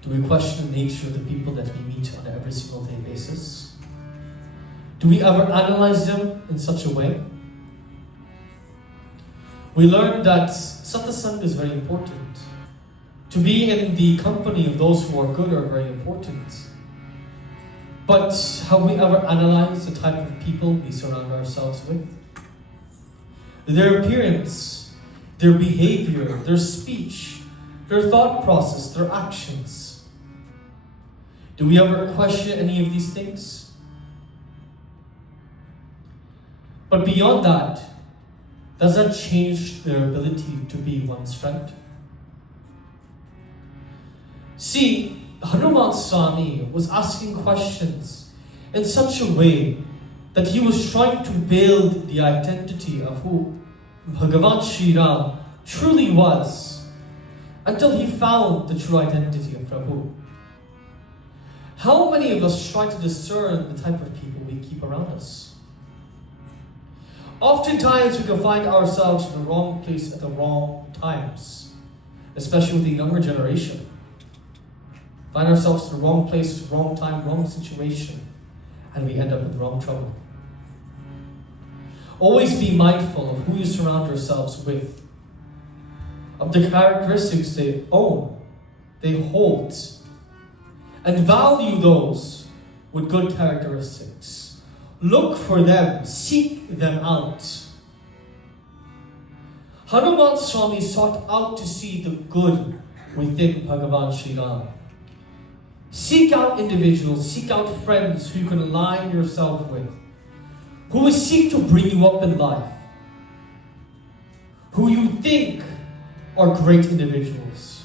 Do we question the nature of the people that we meet on an every single day basis? Do we ever analyze them in such a way? We learn that satsang is very important. To be in the company of those who are good are very important. But have we ever analyzed the type of people we surround ourselves with? Their appearance, their behavior, their speech, their thought process, their actions. Do we ever question any of these things? But beyond that, does that change their ability to be one's friend? See, Hanuman Swami was asking questions in such a way that he was trying to build the identity of who Bhagavan Shri Ram truly was, until he found the true identity of Prabhu. How many of us try to discern the type of people we keep around us? Oftentimes we can find ourselves in the wrong place at the wrong times, especially with the younger generation. Find ourselves in the wrong place, wrong time, wrong situation, and we end up with wrong trouble. Always be mindful of who you surround yourselves with, of the characteristics they own, they hold, and value those with good characteristics. Look for them, seek them out. Hanuman Swami sought out to see the good within Bhagavan Shri Ram. Seek out individuals, seek out friends who you can align yourself with, who will seek to bring you up in life, who you think are great individuals,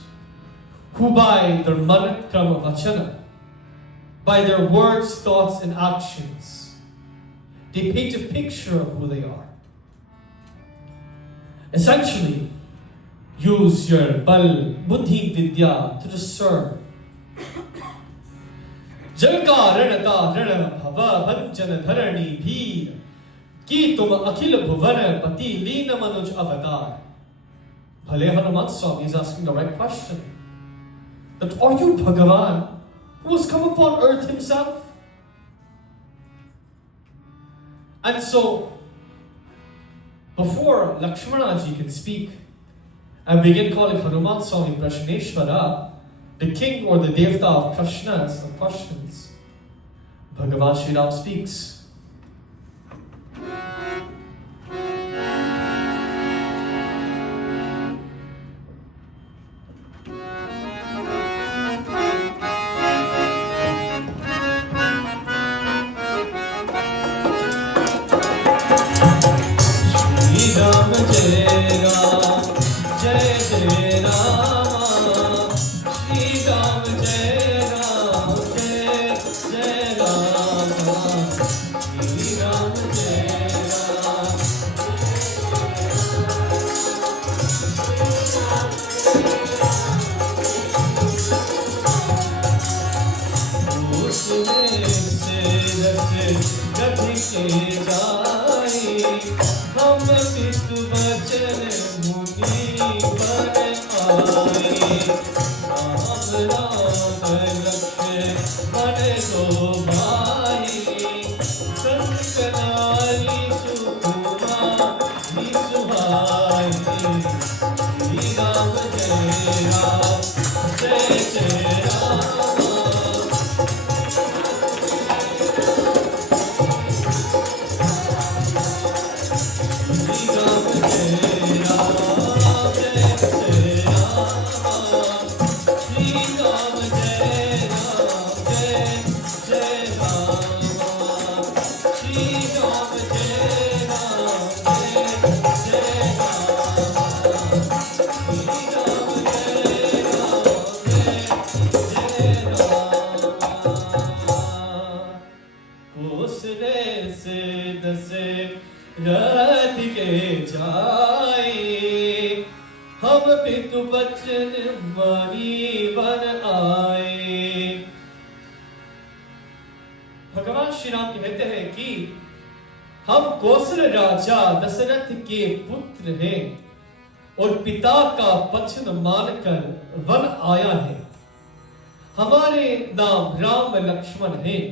who by their mana, karma, vachana, by their words, thoughts, and actions, they paint a picture of who they are. Essentially, use your bal, buddhi, vidya to discern. Jalka ranata rana bhava bhanjana dharani bhir ki tum akhil bhuvan pati leena manuj avatar. Bhale Hanuman Swami is asking the right question. That are you Bhagavan who has come upon earth himself? And so, before Latchminarine ji can speak and begin calling Hanuman Swami Prashneshwara, the king or the devta of Prashnas, of questions, Bhagavan Shri Ram speaks. भगवान श्री राम कहते हैं कि हम कौशल राजा दशरथ के पुत्र हैं और पिता का वचन मानकर वन आया है। हमारे नाम राम लक्ष्मण हैं।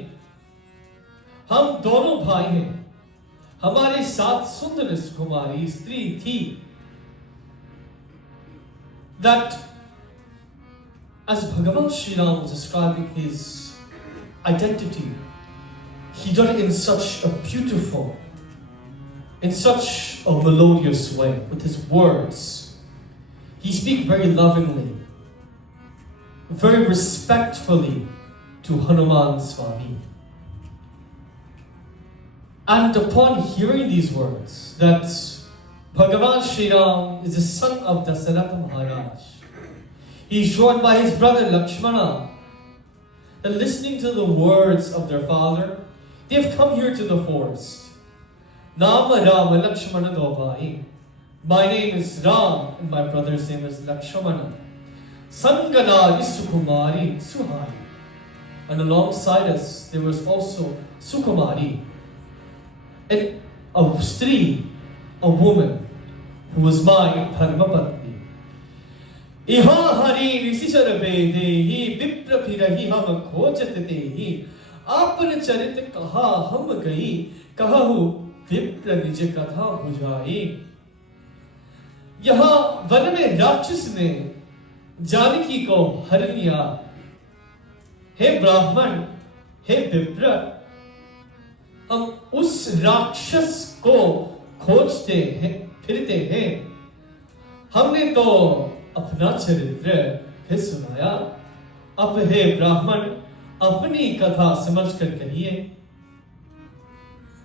हम दोनों भाई हैं। हमारे साथ सुंदर सुकुमारी स्त्री थी। That as Bhagavan Shri Ram was describing his identity, he did it in such a beautiful, in such a melodious way with his words. He speaks very lovingly, very respectfully to Hanuman Swami. And upon hearing these words, that Bhagavan Shri Ram is the son of Dasharatha Maharaj, he is joined by his brother Lakshmana and listening to the words of their father, they have come here to the forest. Nama Rama Lakshmana Dovai. My name is Ram and my brother's name is Lakshmana. Sanganari Sukumari Suhari. And alongside us there was also Sukumari, and a Shri, a woman who was my Dharmapatni. Iha hari risishara vedehi vipra phirahi ham khojatehi आपन चरित कहा हम गई कहु विप्र निज कथा बुझाई. यहां वन में राक्षस ने जानकी को हर लिया. हे ब्राह्मण, हे विप्र, हम उस राक्षस को खोजते हैं, फिरते हैं. हमने तो अपना चरित्र फिर सुनाया. अब हे ब्राह्मण, अपनी कथा समझ कर कहिए.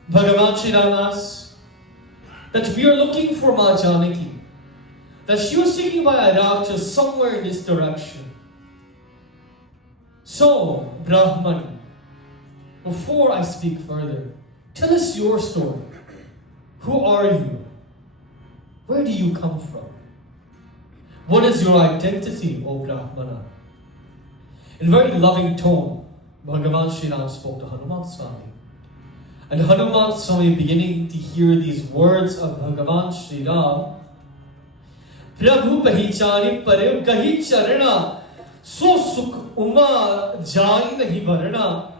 Bhagavan Shri Ram asks that we are looking for Ma Janaki, that she was taken by a Rakshas somewhere in this direction. So, Brahman, before I speak further, tell us your story. Who are you? Where do you come from? What is your identity, O Brahmana? In a very loving tone, Bhagavan Shri Ram spoke to Hanuman Swami. And Hanuman Swami, beginning to hear these words of Bhagavan Shri Ram, Prabhu pahichani parev kahi charana, so sukh uma jai nahi varana,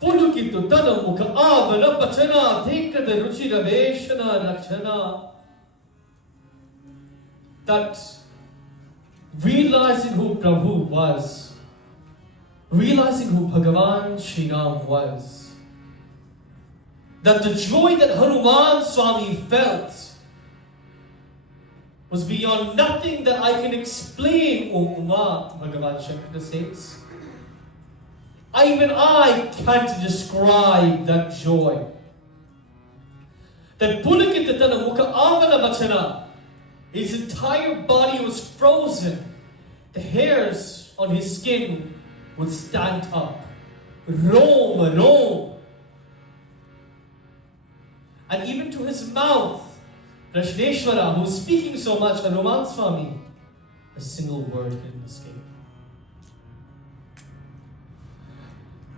pulukitu tana mukha avana pachana, dekada ruchi raveshana rakshana. That realizing who Prabhu was, realizing who Bhagavan Shri Ram was, that the joy that Hanuman Swami felt was beyond nothing that I can explain, O Uma, Bhagavan Shankara says. Even I can't describe that joy. That Pulakitatana Mukha Avana Bachana, his entire body was frozen. The hairs on his skin would stand up. Roam. And even to his mouth, Prashneshwara, who was speaking so much, Hanuman Swami, a single word didn't escape.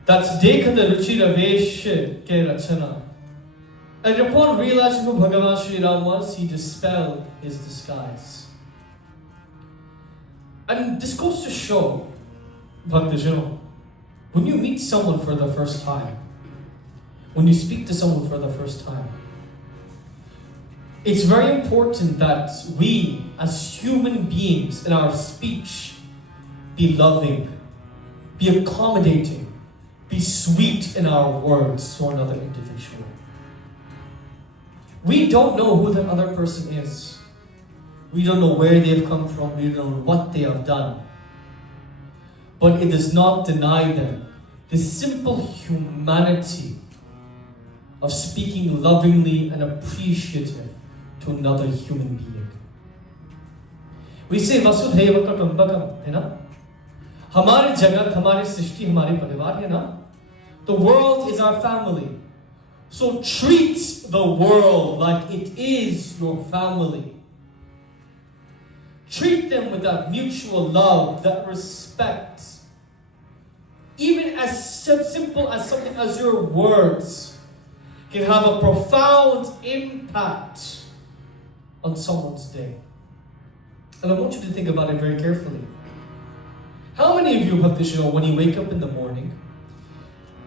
That's Dekada Ruchi Ravesh Ke Rachana. And upon realizing who Bhagavan Shri Ram was, he dispelled his disguise. And this goes to show, Bhaktajano, when you meet someone for the first time, when you speak to someone for the first time, it's very important that we, as human beings, in our speech, be loving, be accommodating, be sweet in our words to another individual. We don't know who that other person is. We don't know where they've come from. We don't know what they have done. But it does not deny them the simple humanity of speaking lovingly and appreciative to another human being. We say Vasudhaiva Kutumbakam, है ना? हमारे जगत, हमारे सृष्टि, हमारे परिवार है ना? The world is our family. So treat the world like it is your family. Treat them with that mutual love, that respect. Even as simple as something as your words can have a profound impact on someone's day. And I want you to think about it very carefully. How many of you, Bhaktishino, when you wake up in the morning,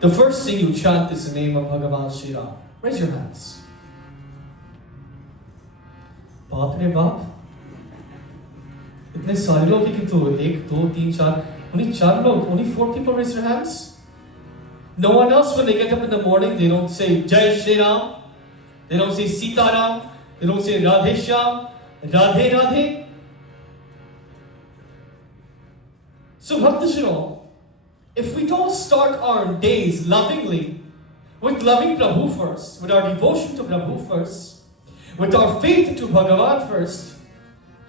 the first thing you chant is the name of Bhagavan Shri Ram? Raise your hands. Baap re baap. Itne sare log hai ki to 1, 2, 3, 4. Only 4 log, only 4 people raise their hands. No one else, when they get up in the morning, they don't say Jai Shri Ram. They don't say Sita Ram. They don't say Radhe Shyam, Radhe Radhe. So Bhaktishino, if we don't start our days lovingly, with loving Prabhu first, with our devotion to Prabhu first, with our faith to Bhagavan first,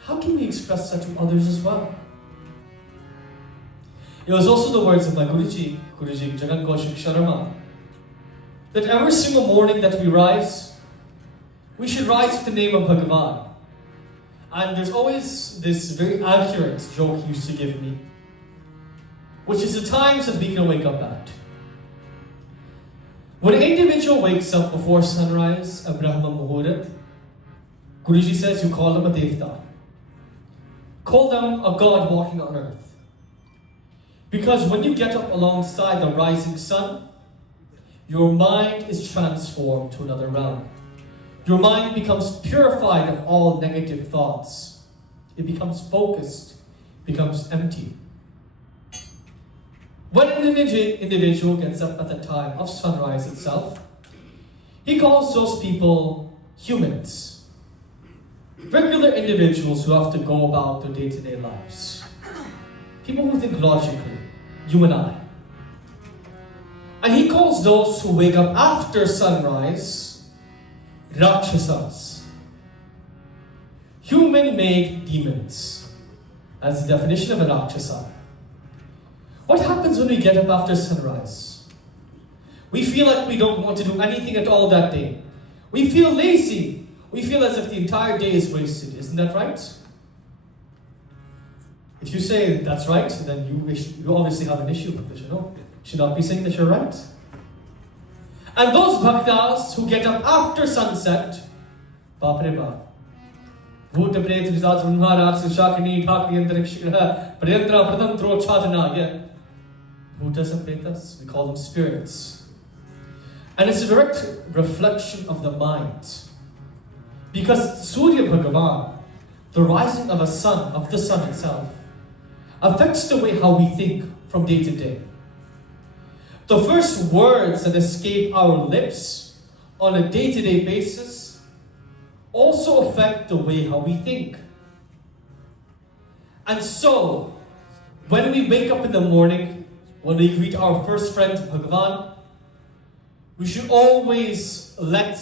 how can we express that to others as well? It was also the words of my Guruji Jagan Kaushik Sharma, that every single morning that we rise, we should rise with the name of Bhagavan. And there's always this very accurate joke he used to give me, which is the times that we can wake up at. When an individual wakes up before sunrise, a Brahma Muhurat, Guruji says you call them a Devta. Call them a God walking on earth. Because when you get up alongside the rising sun, your mind is transformed to another realm. Your mind becomes purified of all negative thoughts. It becomes focused, becomes empty. When an individual gets up at the time of sunrise itself, he calls those people humans. Regular individuals who have to go about their day-to-day lives. People who think logically, you and I. And he calls those who wake up after sunrise, Rakshasas. Human-made demons. That's the definition of a Rakshasa. What happens when we get up after sunrise? We feel like we don't want to do anything at all that day. We feel lazy. We feel as if the entire day is wasted. Isn't that right? If you say that's right, then you obviously have an issue with it, you should not be saying that you're right. And those bhaktas who get up after sunset, Bapre Bap. Bhuta Pret Vizat Brahmarat Shakini Bhakti Antarikshikra Priyantra Pratantro Chatana. Bhutas and Pretas, we call them spirits. And it's a direct reflection of the mind. Because Surya Bhagavan, the rising of the sun itself, affects the way how we think from day to day. The first words that escape our lips on a day-to-day basis also affect the way how we think. And so, when we wake up in the morning, when we greet our first friend Bhagavan, we should always let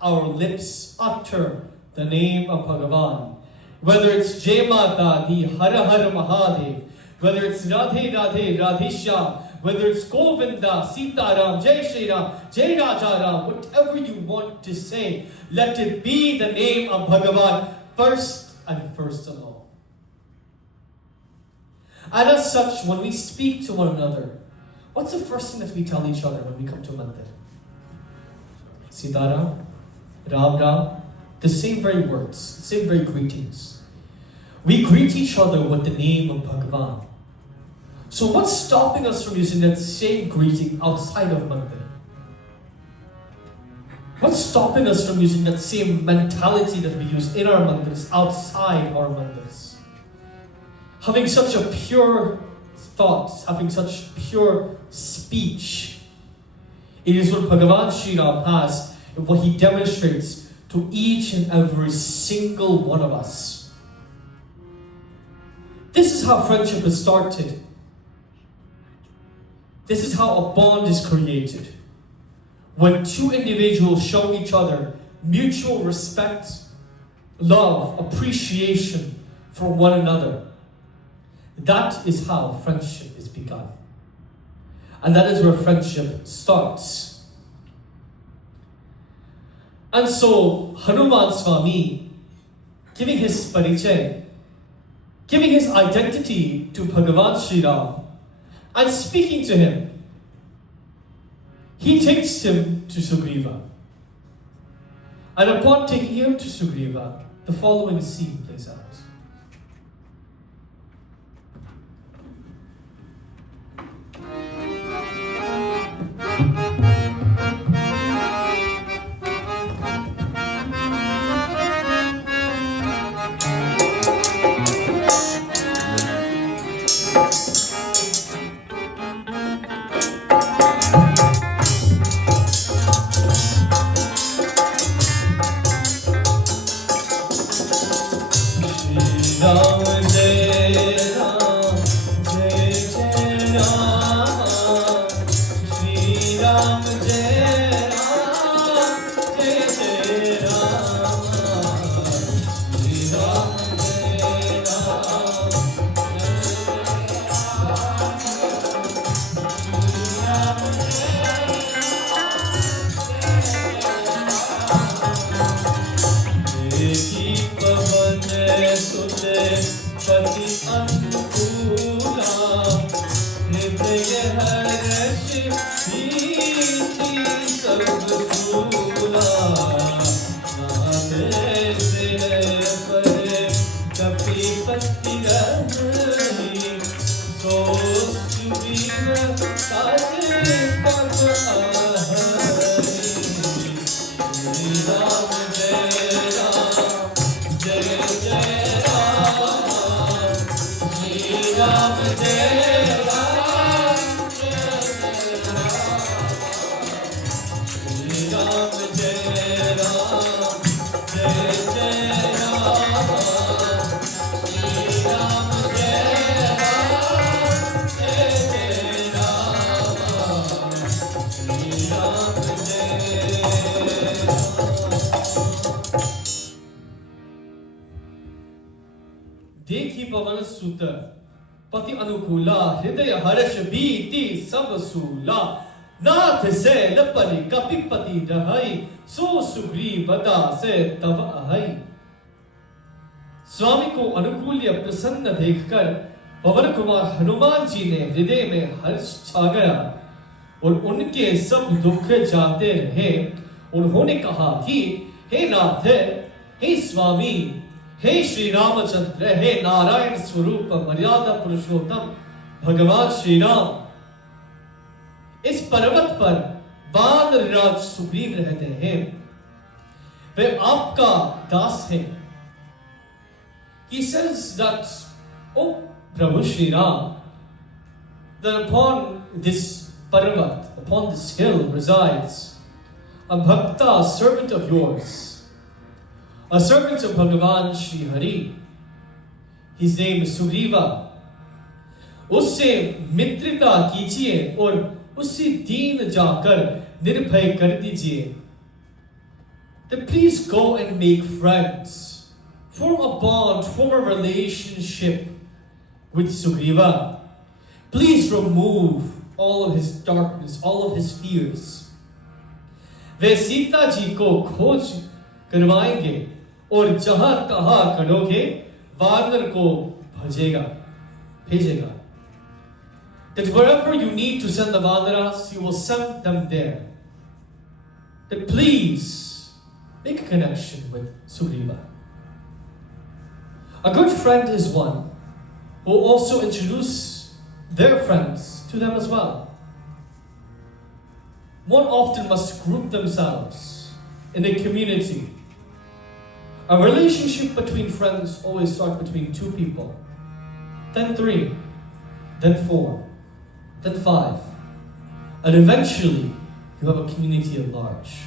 our lips utter the name of Bhagavan. Whether it's Jai Mata Di, Hara Hara Mahadev, whether it's Radhe Radhe Radhishyam, whether it's Govinda, Sita Ram, Jai Shri Ram, Jai Raja Ram, whatever you want to say, let it be the name of Bhagavan first and first of all. And as such, when we speak to one another, what's the first thing that we tell each other when we come to Mandir? Sitaram, Ram Ram, the same very words, the same very greetings. We greet each other with the name of Bhagavan. So what's stopping us from using that same greeting outside of Mandir? What's stopping us from using that same mentality that we use in our mandirs outside our mandirs? Having such a pure thought, having such pure speech. It is what Bhagavan Shri Ram has, and what he demonstrates to each and every single one of us. This is how friendship is started. This is how a bond is created. When two individuals show each other mutual respect, love, appreciation for one another. That is how friendship is begun. And that is where friendship starts. And so, Hanuman Swami, giving his parichay, giving his identity to Bhagavan Shri Ram, and speaking to him, he takes him to Sugriva. And upon taking him to Sugriva, the following scene plays out. देखी पवन सुत पति अनुकूला हृदय हर्ष बीति सब सूला नाथ से लपरि कपिपति रहई सो सुग्रीवता से तब अहई। स्वामी को अनुकूल्य प्रसन्न देखकर पवन कुमार हनुमान जी ने हृदय में हर्ष छा गया और उनके सब दुख जाते रहे। उन्होंने कहा कि हे नाथ, हे स्वामी, हे श्री रामचंद्र, हे नारायण स्वरूप मर्यादा पुरुषोत्तम भगवान श्री राम, इस पर्वत पर वानर राज सुग्रीव रहते हैं, वे आपका दास हैं। He says that, oh Prabhu Shri Ram, that upon this parvat, upon this hill resides a bhakta, servant of yours, a servant of Bhagavan Shri Hari. His name is Sugriva. उससे मित्रता कीजिए और उससे दीन जाकर निर्भय कर दीजिए. Then please go and make friends, form a bond, form a relationship with Sugriva. Please remove all of his darkness, all of his fears. वे सीता जी को खोज करवाएंगे और जहां कहा करोगे वानर को भेजेगा. That wherever you need to send the Vanaras, you will send them there. That please make a connection with Sugriva. A good friend is one who will also introduce their friends to them as well. One often must group themselves in a community. A relationship between friends always starts between two people, then three, then four, then five, and eventually you have a community at large.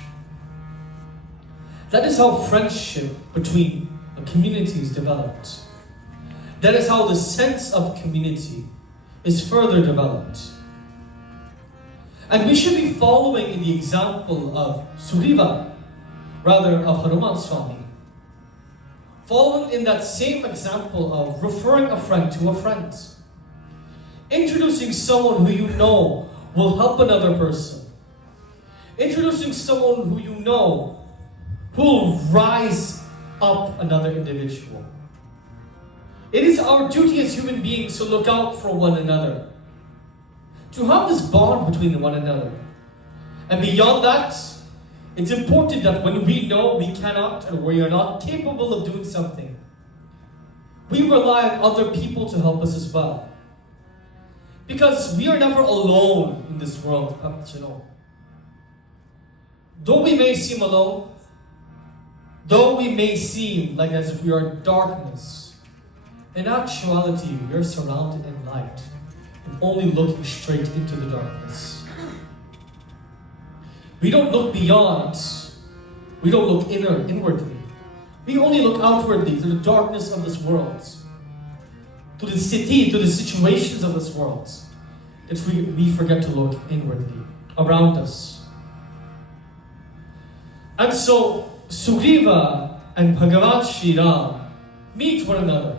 That is how friendship between a community is developed. That is how the sense of community is further developed. And we should be following in the example of Sugriva, rather of Hanuman Swami. Following in that same example of referring a friend to a friend. Introducing someone who you know will help another person. Introducing someone who you know who will rise up another individual. It is our duty as human beings to look out for one another, to have this bond between one another. And beyond that, it's important that when we know we cannot or we are not capable of doing something, we rely on other people to help us as well. Because we are never alone in this world, you know. Though we may seem alone, though we may seem like as if we are in darkness, in actuality we are surrounded in light and only looking straight into the darkness. We don't look beyond, we don't look inwardly. We only look outwardly to the darkness of this world, to the city, to the situations of this world, that we forget to look inwardly, around us. And so, Sugriva and Bhagavan Shri Ram meet one another.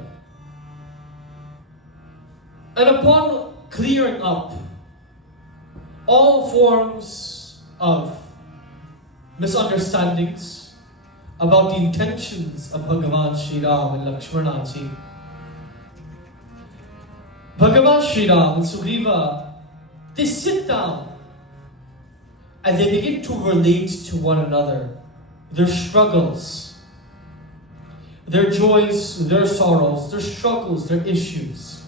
And upon clearing up all forms of misunderstandings about the intentions of Bhagavan Shri Ram and Latchminarine ji, Bhagavan Shri Ram and Sugriva, they sit down and they begin to relate to one another, their struggles, their joys, their sorrows, their struggles, their issues.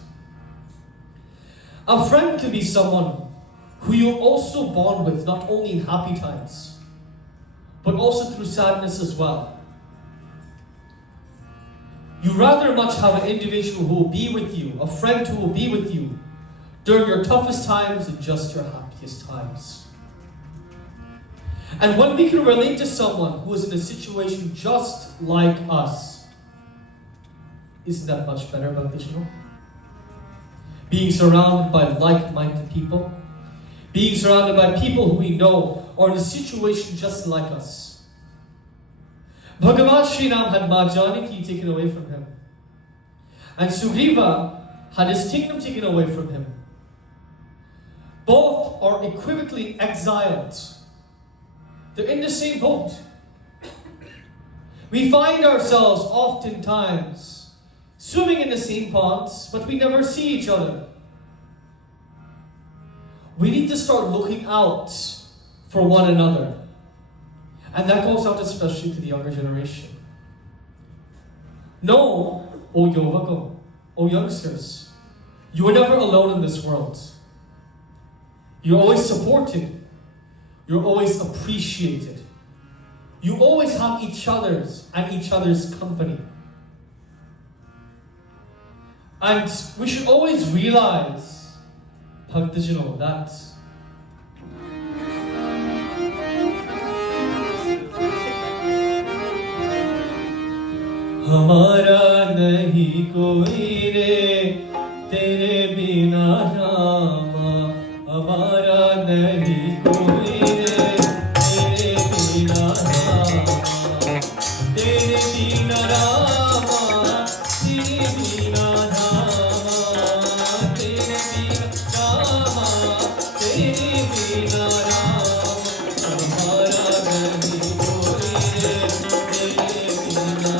A friend can be someone who you also bond with not only in happy times, but also through sadness as well. You rather much have an individual who will be with you, a friend who will be with you during your toughest times and just your happiest times. And when we can relate to someone who is in a situation just like us, isn't that much better about this, you know? Being surrounded by like-minded people, being surrounded by people who we know are in a situation just like us. Bhagavan Shri Ram had Majani taken away from him. And Sugriva had his kingdom taken away from him. Both are equivocally exiled. They're in the same boat. We find ourselves oftentimes swimming in the same ponds, but we never see each other. We need to start looking out for one another. And that goes out especially to the younger generation. No, O Yovago, O youngsters, you are never alone in this world. You're always supported. You're always appreciated. You always have each other's company. And we should always realize, Bhaktijano, that हमारा नहीं कोई रे तेरे बिना रामा हमारा नहीं कोई रे तेरे बिना रामा तेरे बिना रामा तेरे बिना रामा तेरे बिना रामा तेरे बिना रामा हमारा नहीं कोई रे तेरे बिना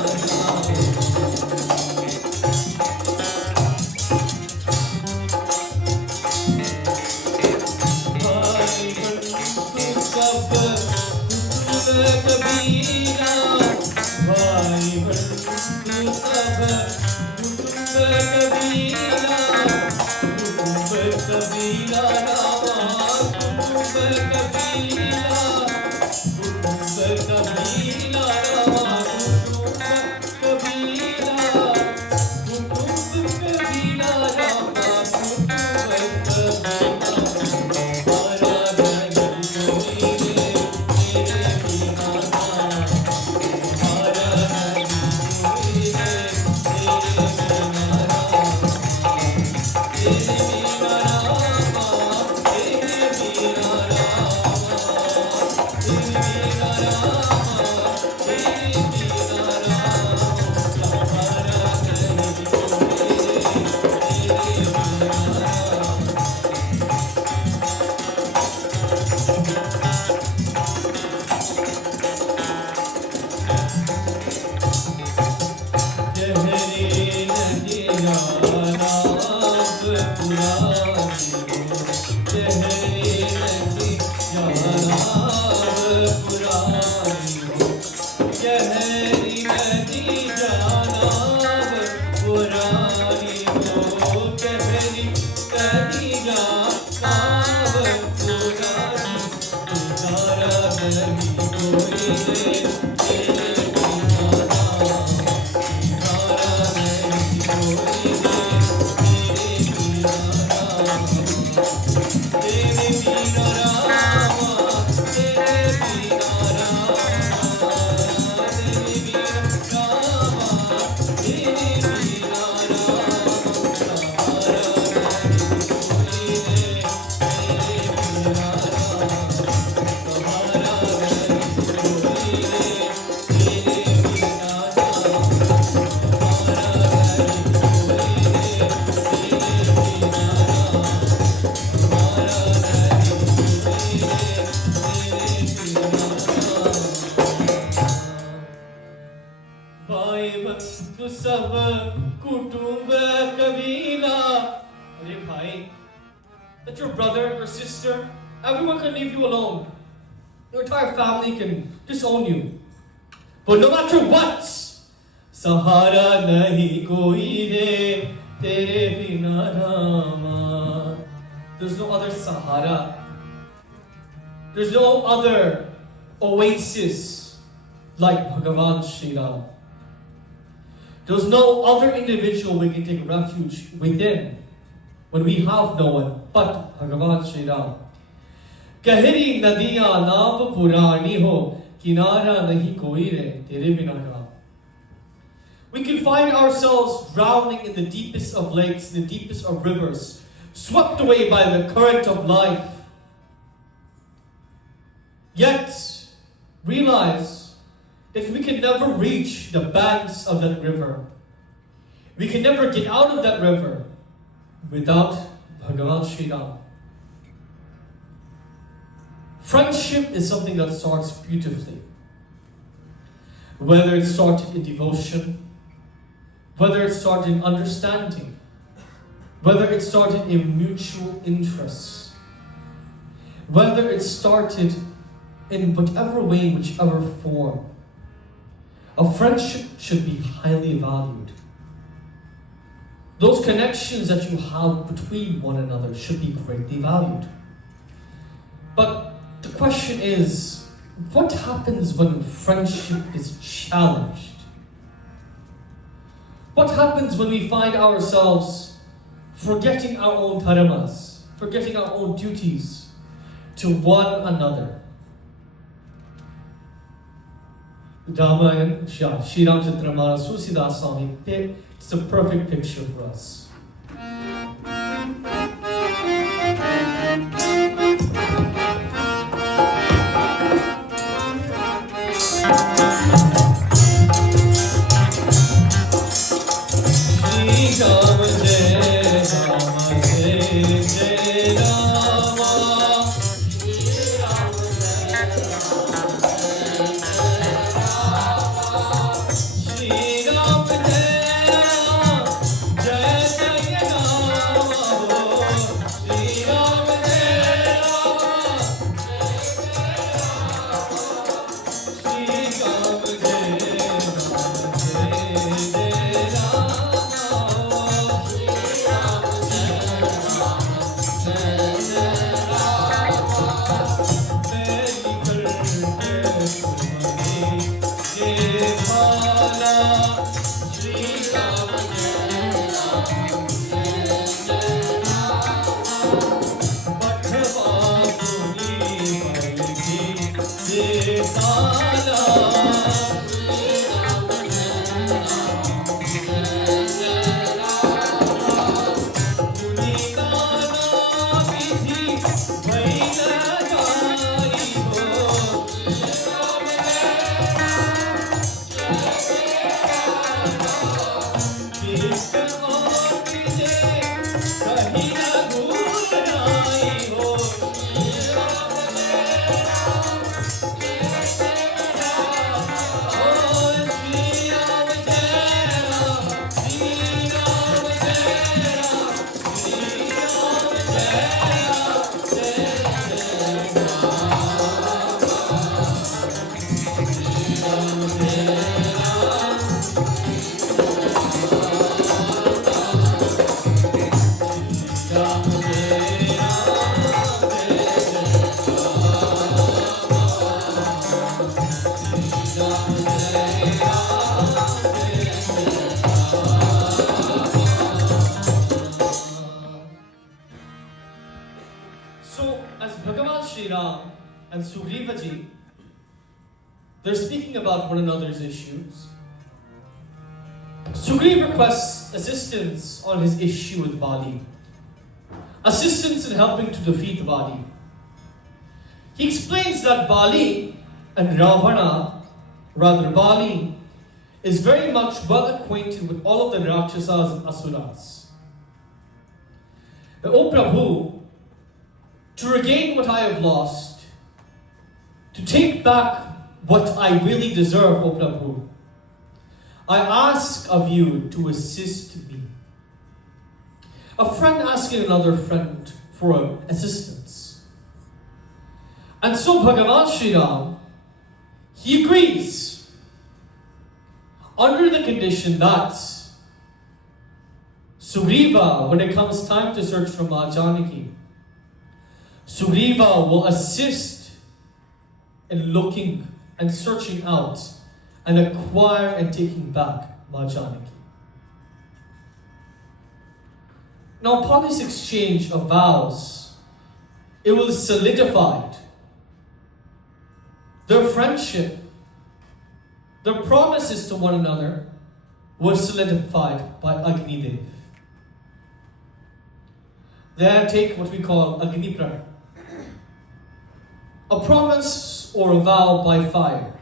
कबीरा भाई बंधु सब कुटुंब कबीरा रामा कुटुंब कबीरा रामा कुटुंब कबीरा Rama that your brother or sister, everyone can leave you alone. Your entire family can disown you. But no matter what, Sahara nahi koi re tere bina Rama. There's no other Sahara. There's no other oasis like Bhagavan Shri Ram. There's no other individual we can take refuge within when we have no one but Bhagavan Shri Ram. Kahiri nadiyan naab purani ho, kinara nahi koi re tere bina Ram. We can find ourselves drowning in the deepest of lakes, in the deepest of rivers, swept away by the current of life. Yet, realize that we can never reach the banks of that river. We can never get out of that river without Bhagavan Shri Ram. Friendship is something that starts beautifully. Whether it started in devotion, whether it started in understanding, whether it started in mutual interests, whether it started in whatever way, whichever form, a friendship should be highly valued. Those connections that you have between one another should be greatly valued. But the question is, what happens when friendship is challenged? What happens when we find ourselves forgetting our own dharmas, forgetting our own duties to one another? Ramayan, Shri Ram Chitramala Susidas Swami, it's a perfect picture for us. And Sugrivaji, they're speaking about one another's issues. Sugriva requests assistance on his issue with Bali. Assistance in helping to defeat Bali. He explains that Bali and Ravana, rather Bali, is very much well acquainted with all of the Rakshasas and Asuras. O Prabhu, to regain what I have lost, to take back what I really deserve, O Prabhu, I ask of you to assist me. A friend asking another friend for assistance. And so Bhagavan Shri Ram, he agrees under the condition that Sugriva, when it comes time to search for Ma Janaki, Sugriva will assist in looking and searching out and acquire and taking back Ma Janaki. Now upon this exchange of vows, it was solidified. Their friendship, their promises to one another were solidified by Agni Dev. They take what we call Agni Praha, a promise or a vow by fire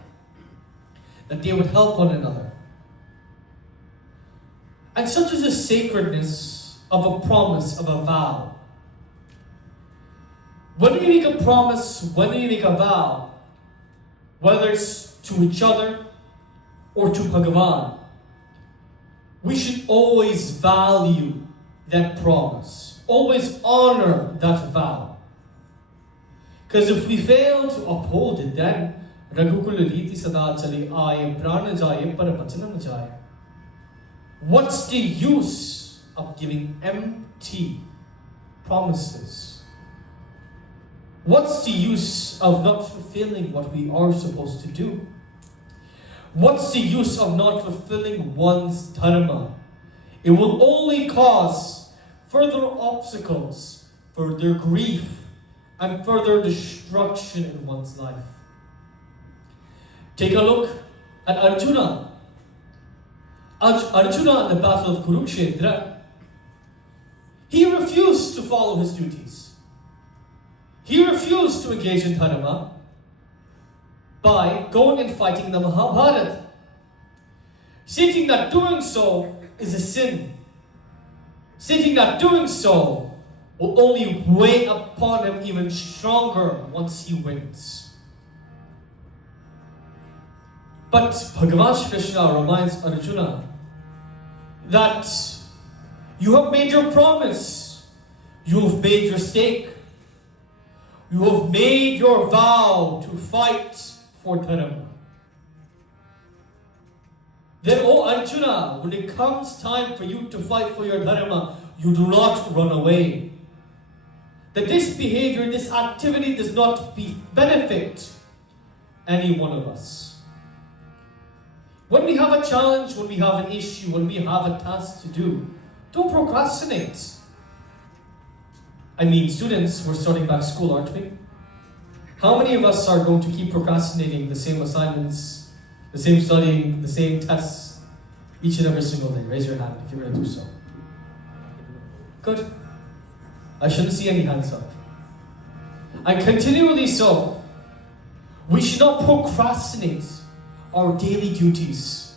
that they would help one another. And such is the sacredness of a promise, of a vow. When we make a promise, when we make a vow, whether it's to each other or to Bhagavan, we should always value that promise, always honor that vow. Because if we fail to uphold it, then Raghukul Riti Sada Chali Aaye Prana Jaye Par Vachana Na Jaye. What's the use of giving empty promises? What's the use of not fulfilling what we are supposed to do? What's the use of not fulfilling one's dharma? It will only cause further obstacles, further grief, and further destruction in one's life. Take a look at Arjuna. Arjuna in the battle of Kurukshetra, he refused to follow his duties. He refused to engage in dharma by going and fighting the Mahabharata, stating that doing so is a sin, stating that doing so will only weigh upon him even stronger once he wins. But Bhagavan Shri Krishna reminds Arjuna that you have made your promise, you have made your stake, you have made your vow to fight for dharma. Then, O Arjuna, when it comes time for you to fight for your dharma, you do not run away. That this behavior, this activity does not benefit any one of us. When we have a challenge, when we have an issue, when we have a task to do, don't procrastinate. I mean, students, we're starting back school, aren't we? How many of us are going to keep procrastinating the same assignments, the same studying, the same tests, each and every single day? Raise your hand if you're going to do so. Good. I shouldn't see any hands up. And continually so, we should not procrastinate our daily duties,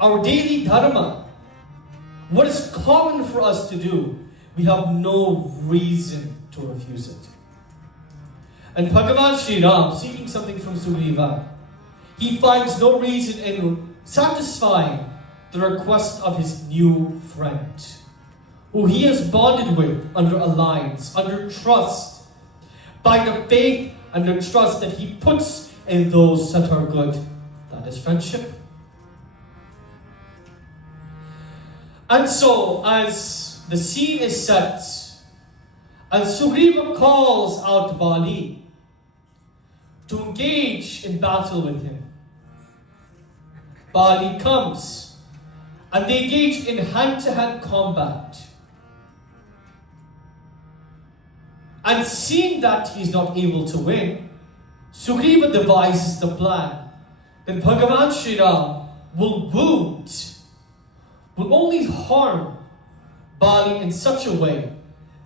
our daily dharma. What is common for us to do, we have no reason to refuse it. And Bhagavan Shri Ram, seeking something from Sugriva, he finds no reason in satisfying the request of his new friend, who he has bonded with under alliance, under trust, by the faith and the trust that he puts in those that are good. That is friendship. And so, as the scene is set, and Sugriva calls out Bali to engage in battle with him, Bali comes, and they engage in hand-to-hand combat. And seeing that he's not able to win, Sugriva devises the plan that Bhagavan Shri Ram will wound, will only harm Bali in such a way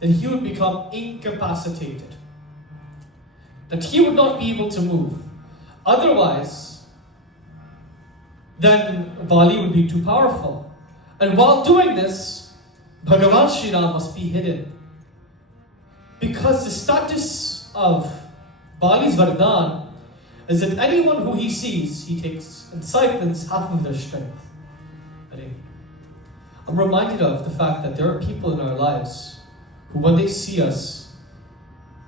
that he would become incapacitated, that he would not be able to move. Otherwise, then Bali would be too powerful. And while doing this, Bhagavan Shri Ram must be hidden. Because the status of Bali's Vardhan is that anyone who he sees, he takes and siphons half of their strength. I'm reminded of the fact that there are people in our lives who, when they see us,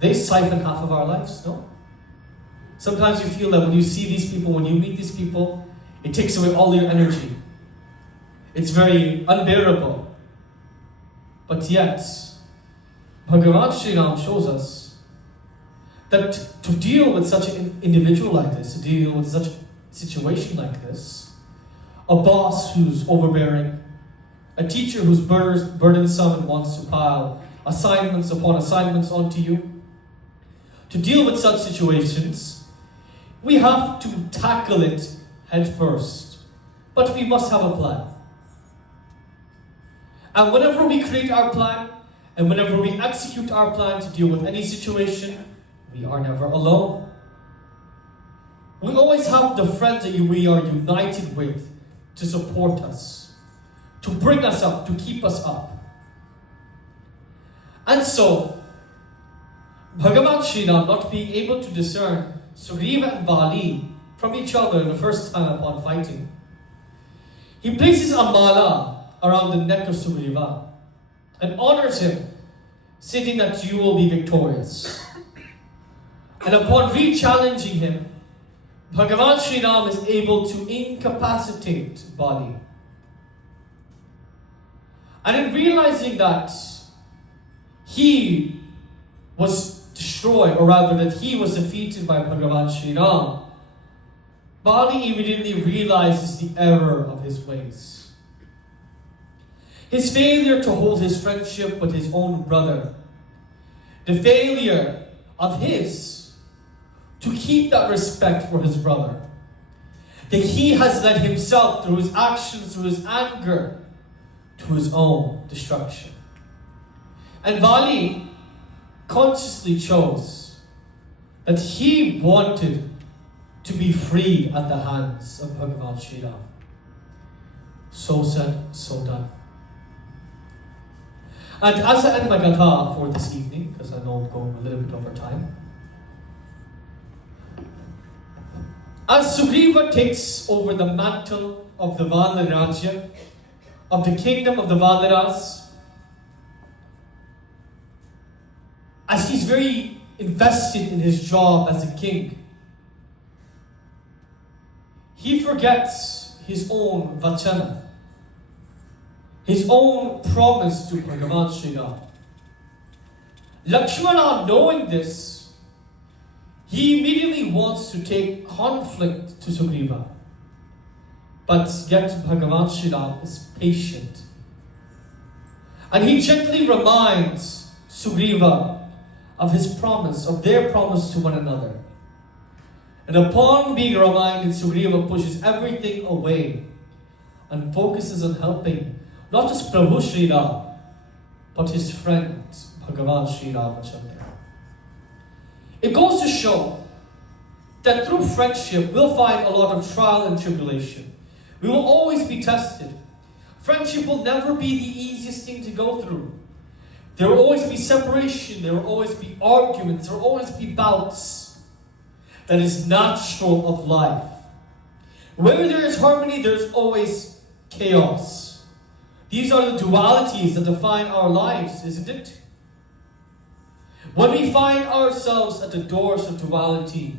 they siphon half of our lives, no? Sometimes you feel that when you see these people, when you meet these people, it takes away all your energy. It's very unbearable. But yet, Bhagavan Shri Ram shows us that to deal with such an individual like this, to deal with such a situation like this, a boss who's overbearing, a teacher who's burdensome and wants to pile assignments upon assignments onto you, to deal with such situations, we have to tackle it head first. But we must have a plan. And whenever we create our plan, and whenever we execute our plan to deal with any situation, we are never alone. We always have the friends that we are united with to support us, to bring us up, to keep us up. And so, Bhagavan Shri Ram, not being able to discern Sugriva and Vali from each other the first time upon fighting, he places a mala around the neck of Sugriva and honors him, stating that you will be victorious. And upon re-challenging him, Bhagavan Shri Ram is able to incapacitate Bali. And in realizing that he was destroyed, or rather that he was defeated by Bhagavan Shri Ram, Bali immediately realizes the error of his ways. His failure to hold his friendship with his own brother, the failure of his to keep that respect for his brother, that he has led himself through his actions, through his anger, to his own destruction. And Vali consciously chose that he wanted to be freed at the hands of Bhagavan Shri Ram. So said, so done. And as I end my gatha for this evening, because I know I'm going a little bit over time, as Sugriva takes over the mantle of the Vanara Rajya, of the kingdom of the Vanaras, as he's very invested in his job as a king, he forgets his own vachana, his own promise to Bhagavan Shri Ram. Lakshmana, knowing this, he immediately wants to take conflict to Sugriva. But yet Bhagavan Shri Ram is patient. And he gently reminds Sugriva of his promise, of their promise to one another. And upon being reminded, Sugriva pushes everything away and focuses on helping not just Prabhu Shri Ram, but his friend Bhagavan Shri Ramachandra. It goes to show that through friendship we'll find a lot of trial and tribulation. We will always be tested. Friendship will never be the easiest thing to go through. There will always be separation, there will always be arguments, there will always be bouts. That is natural of life. Wherever there is harmony, there is always chaos. These are the dualities that define our lives, isn't it? When we find ourselves at the doors of duality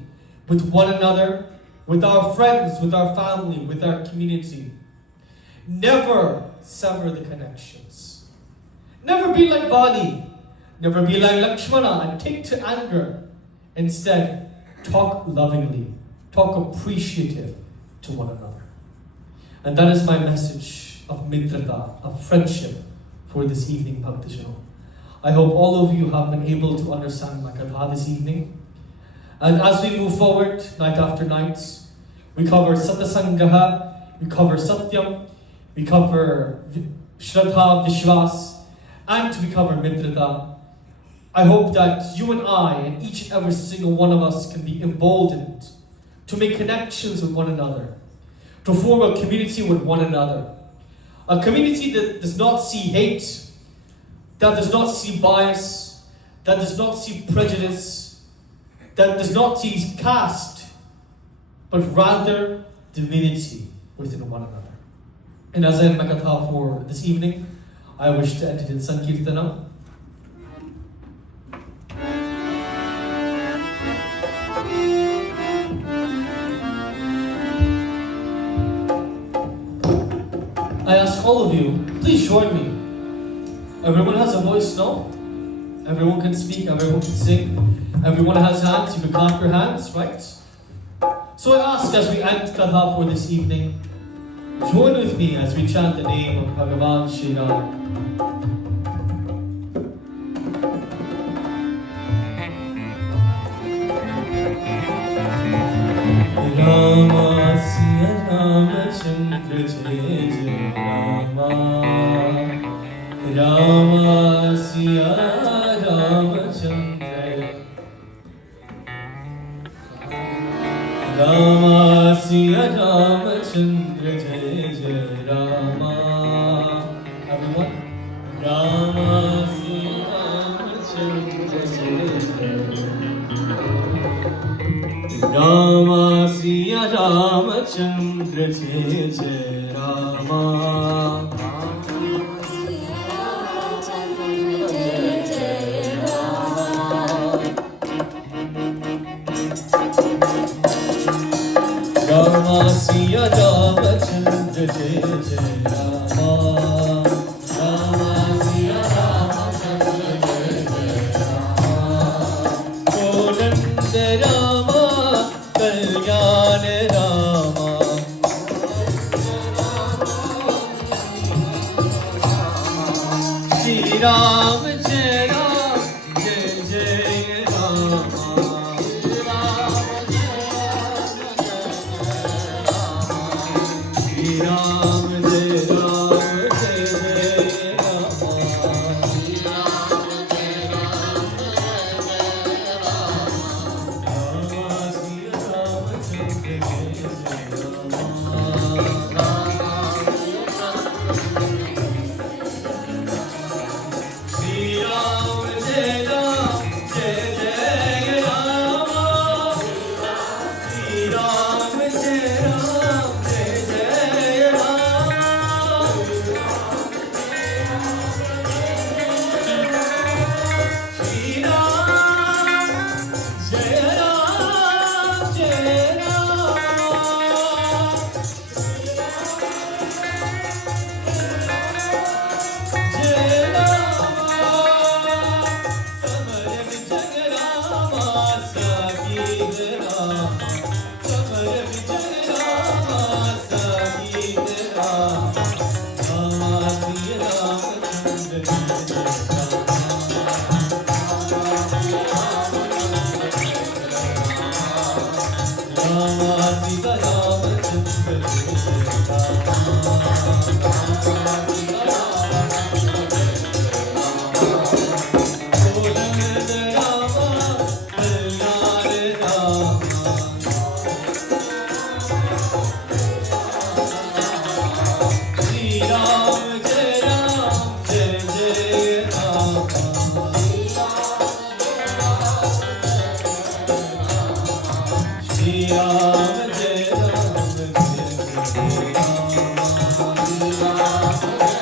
with one another, with our friends, with our family, with our community, never sever the connections. Never be like Bali. Never be like Lakshmana and take to anger. Instead, talk lovingly, talk appreciative to one another. And that is my message of mitrata, of friendship for this evening, Bhaktijano. I hope all of you have been able to understand my katha this evening. And as we move forward, night after night, we cover Satasangaha, we cover Satyam, we cover Shraddha, Vishwas, and we cover Mitrata. I hope that you and I, and each and every single one of us, can be emboldened to make connections with one another, to form a community with one another. A community that does not see hate, that does not see bias, that does not see prejudice, that does not see caste, but rather divinity within one another. And as I end my katha for this evening, I wish to end it in Sankirtana. I ask all of you, please join me. Everyone has a voice, no? Everyone can speak, everyone can sing. Everyone has hands, you can clap your hands, right? So I ask as we end Katha for this evening, join with me as we chant the name of Bhagavan Shri Ram. Rama Siya Ramachandra Jai Jai Rama Rama Siya Ramachandra Rama Siya Ramachandra Jai Jai Rama Ramchandra जय जय रामा रामा सिया रामचंद्र जय जय रामा रामा सिया रामचंद्र जय जय रामा कोनंद रामा कल्याण रामा श्री राम जय राम जय जय रामा श्री राम जय रामा रामा सिया रामचंद्र जय जय रामा श्री राम जय जय रामा श्री राम जय जय रामा श्री राम जय राम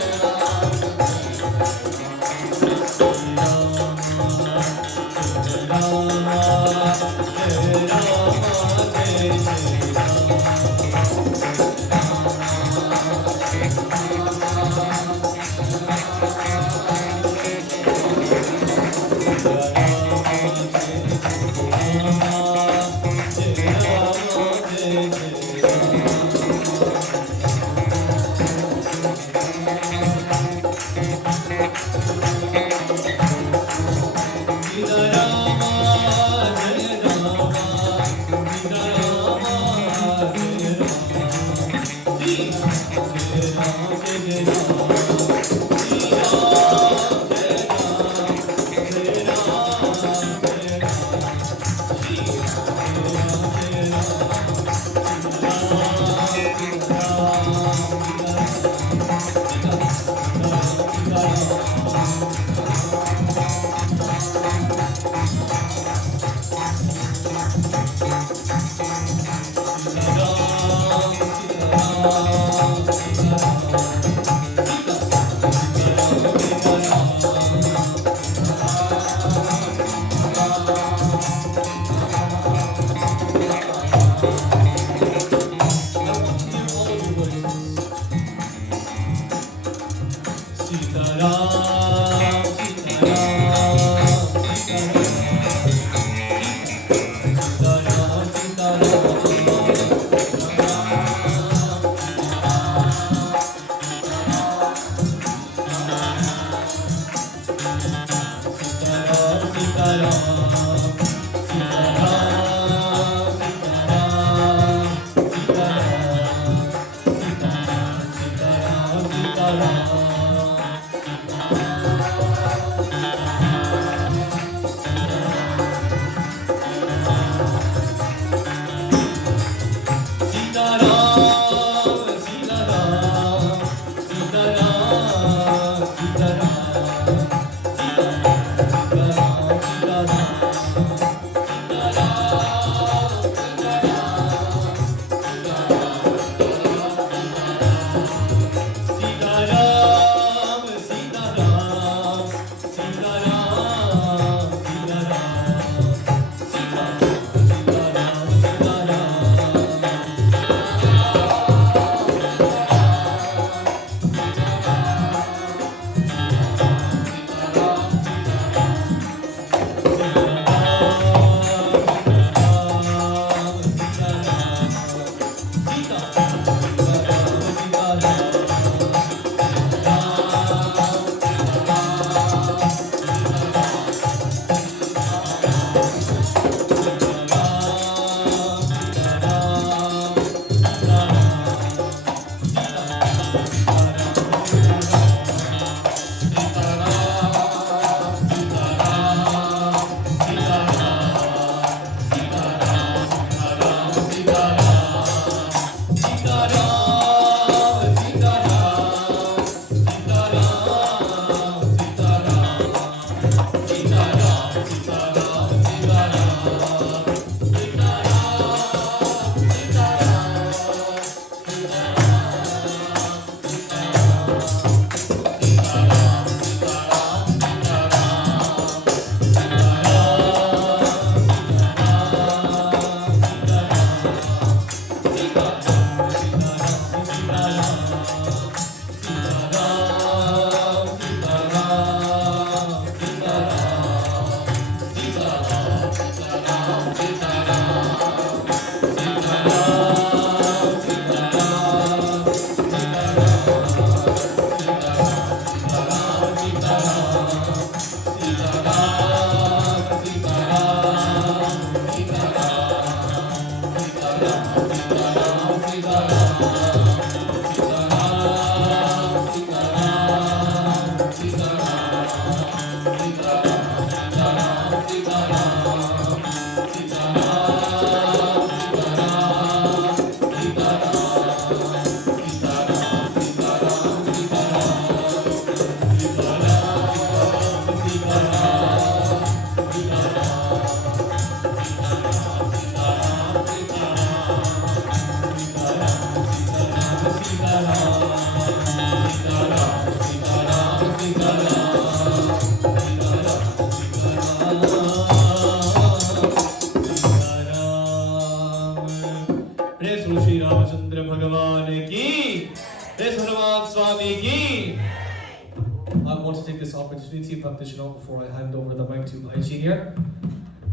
जय Shri Ramachandra Bhagavan ki, Hanuman Swami ki. I want to take this opportunity, practitioner, before I hand over the mic to Aichi here.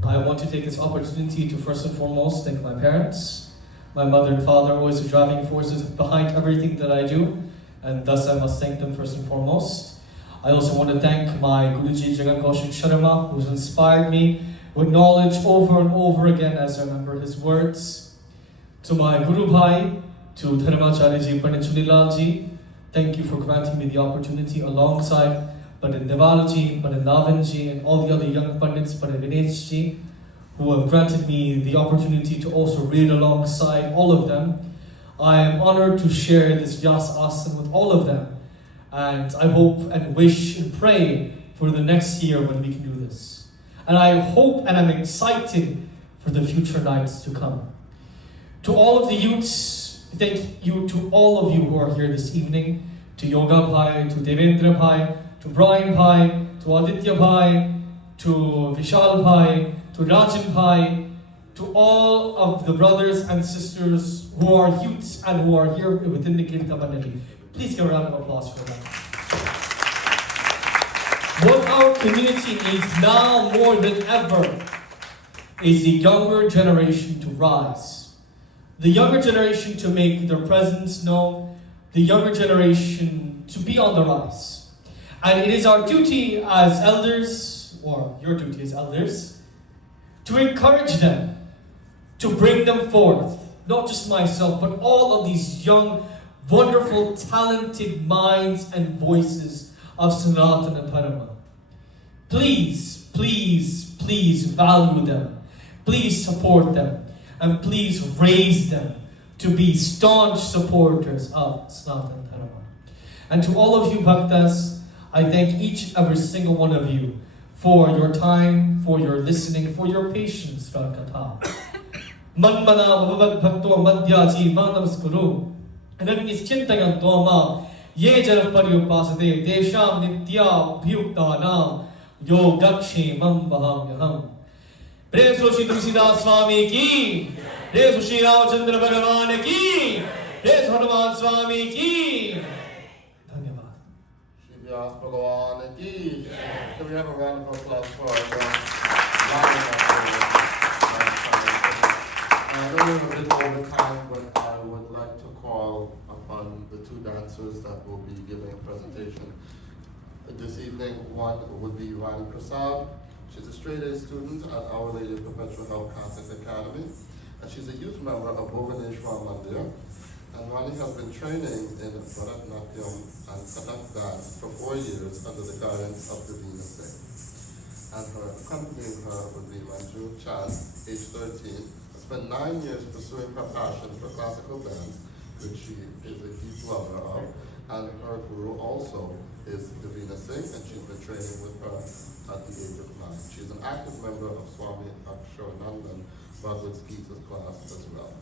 I want to take this opportunity to first and foremost thank my parents. My mother and father are always the driving forces behind everything that I do, and thus I must thank them first and foremost. I also want to thank my Guruji Jagat Kaushik Sharma, who's inspired me with knowledge over and over again as I remember his words. To my Guru Bhai, to Dharmacharya Ji, Pandit Chunilal Ji, thank you for granting me the opportunity alongside Pandit Neval Ji, Pandit Navan Ji, and all the other young Pandits, Pandit Vinesh Ji, who have granted me the opportunity to also read alongside all of them. I am honored to share this Vyaas asana with all of them, and I hope and wish and pray for the next year when we can do this. And I hope and I'm excited for the future nights to come. To all of the youths, thank you to all of you who are here this evening, to Yoga Bhai, to Devendra Bhai, to Brian Bhai, to Aditya Bhai, to Vishal Bhai, to Rajan Bhai, to all of the brothers and sisters who are youths and who are here within the Kirtan Mandali. Please give a round of applause for them. What our community needs now more than ever is the younger generation to rise. The younger generation to make their presence known, the younger generation to be on the rise. And it is our duty as elders, or your duty as elders, to encourage them, to bring them forth. Not just myself, but all of these young, wonderful, talented minds and voices of Sanatana Dharma. Please, please, please value them. Please support them. And please raise them to be staunch supporters of Sanatana Dharma. And to all of you Bhaktas, I thank each and every single one of you for your time, for your listening, for your patience throughout Katha. Manmana bhavad bhakto madhyaji manamskuru anannischintayan doma ye janapari upasate desham nitya bhyuktanam yogakshemam vahamyaham. Praise Shri Tulsidas Swami ki, praise Shri Ramachandra Bhagavan ki, praise Hanuman Swami ki. Dhanyavad. Shri Vyaas Bhagavan ki. Can we have a round of applause for our I know we're a bit over time, but I would like to call upon the two dancers that will be giving a presentation this evening. One would be Rani Prasad. She's a straight-A student at Our Lady of Perpetual Help Catholic Academy, and she's a youth member of Bhuvaneshwar Mandir. And Rani has been training in Bharatanatyam and Kathak dance for 4 years under the guidance of Divina Singh. And accompanying her would be Manju Chand, age 13, has spent 9 years pursuing her passion for classical dance, which she is a deep lover of. And her guru also is Divina Singh, and she's been training with her at the age of 9. She's an active member of Swami Aksharanandan Bhagavad Gita's class as well.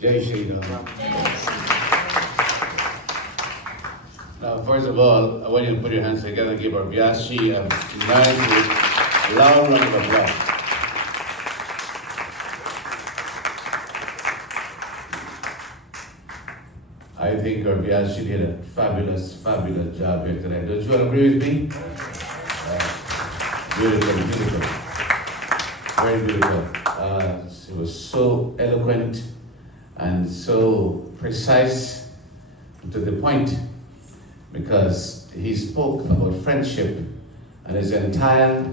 Jai Shri. Now, first of all, I want you to put your hands together and give our Vyaas Shri a nice, loud round of applause. I think our Vyaas Shri did a fabulous, fabulous job here tonight. Don't you all agree with me? Beautiful, beautiful. Very beautiful. It was so eloquent and so precise to the point, because he spoke about friendship and his entire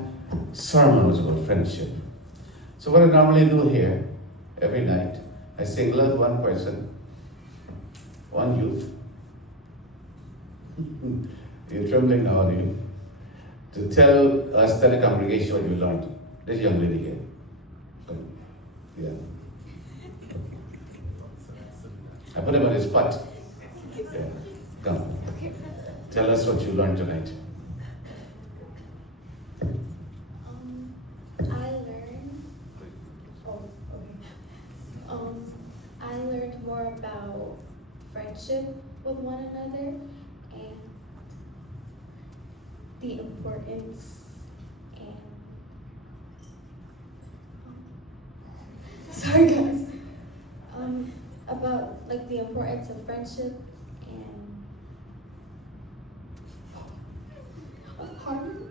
sermon was about friendship. So what I normally do here every night, I single one person, one youth. You're trembling now, are you? To tell the congregation what you learned. This young lady here. Come. Yeah. I put him on his spot. Yeah. Come. Tell us what you learned tonight. I learned more about friendship with one another and the importance and importance of friendship and harmony.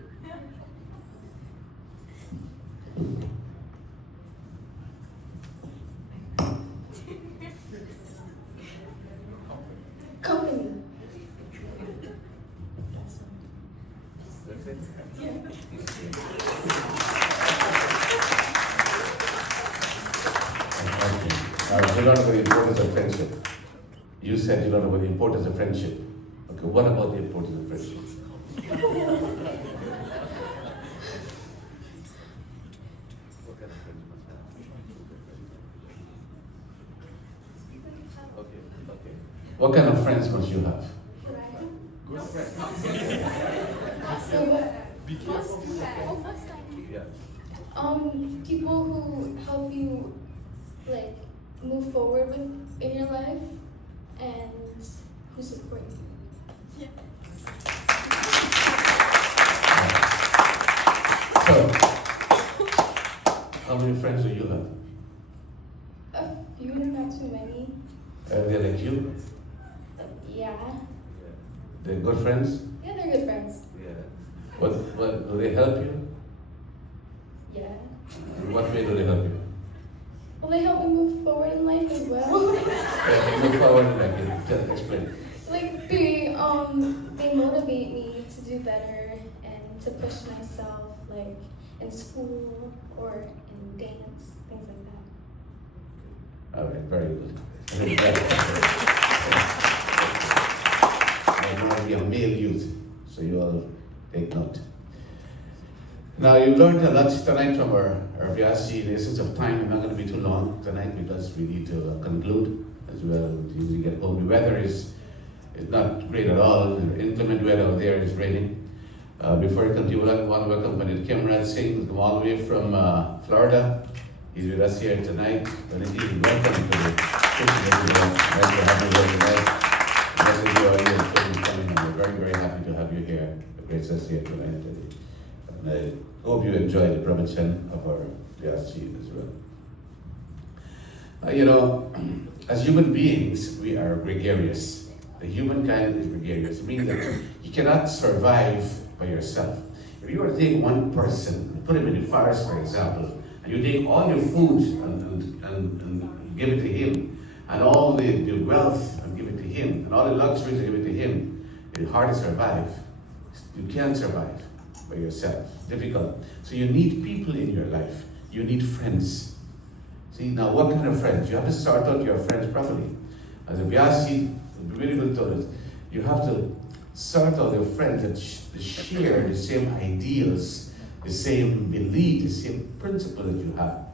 Company. You don't know the importance of friendship. You said you don't know the importance of friendship. Okay, what about the importance of friendship? What kind of friends must you have? Good friends. People who help you like move forward in your life and who support you. So, how many friends do you have? A few, not too many. Are they like you? Yeah. They're good friends? Yeah, they're good friends. What do they help you? Yeah. In what way do they help you? Well, they help me move forward in life as well. Move forward, like it. Just explain. Like they motivate me to do better and to push myself, like in school or in dance, things like that. All right, very good. I want to be a male youth, so you all take note. Now, you learned a lot tonight from our Vyaas. In the essence of time, we're not going to be too long tonight because we need to conclude as well. We get home. The weather is not great at all. Inclement weather out there, is raining. Before I continue, I want to welcome Pandit Kimrat Singh, from all the way from Florida. He's with us here tonight. Pandit, welcome to the Christian. Nice to have you here tonight. Blessed you are here coming. We're very, very happy to have you here. It graces us here tonight. And I hope you enjoy the pravachan of our Vyaas as well. As human beings, we are gregarious. The humankind is gregarious. It means that you cannot survive by yourself. If you were to take one person and put him in the forest, for example, and you take all your food and give it to him, and all the wealth and give it to him, and all the luxuries and give it to him, it's hard to survive. You can't survive by yourself. Difficult. So you need people in your life. You need friends. See, now what kind of friends? You have to sort out your friends properly. As a Vyaas, the beautiful told us, you have to sort out your friends that share the same ideals, the same belief, the same principle that you have.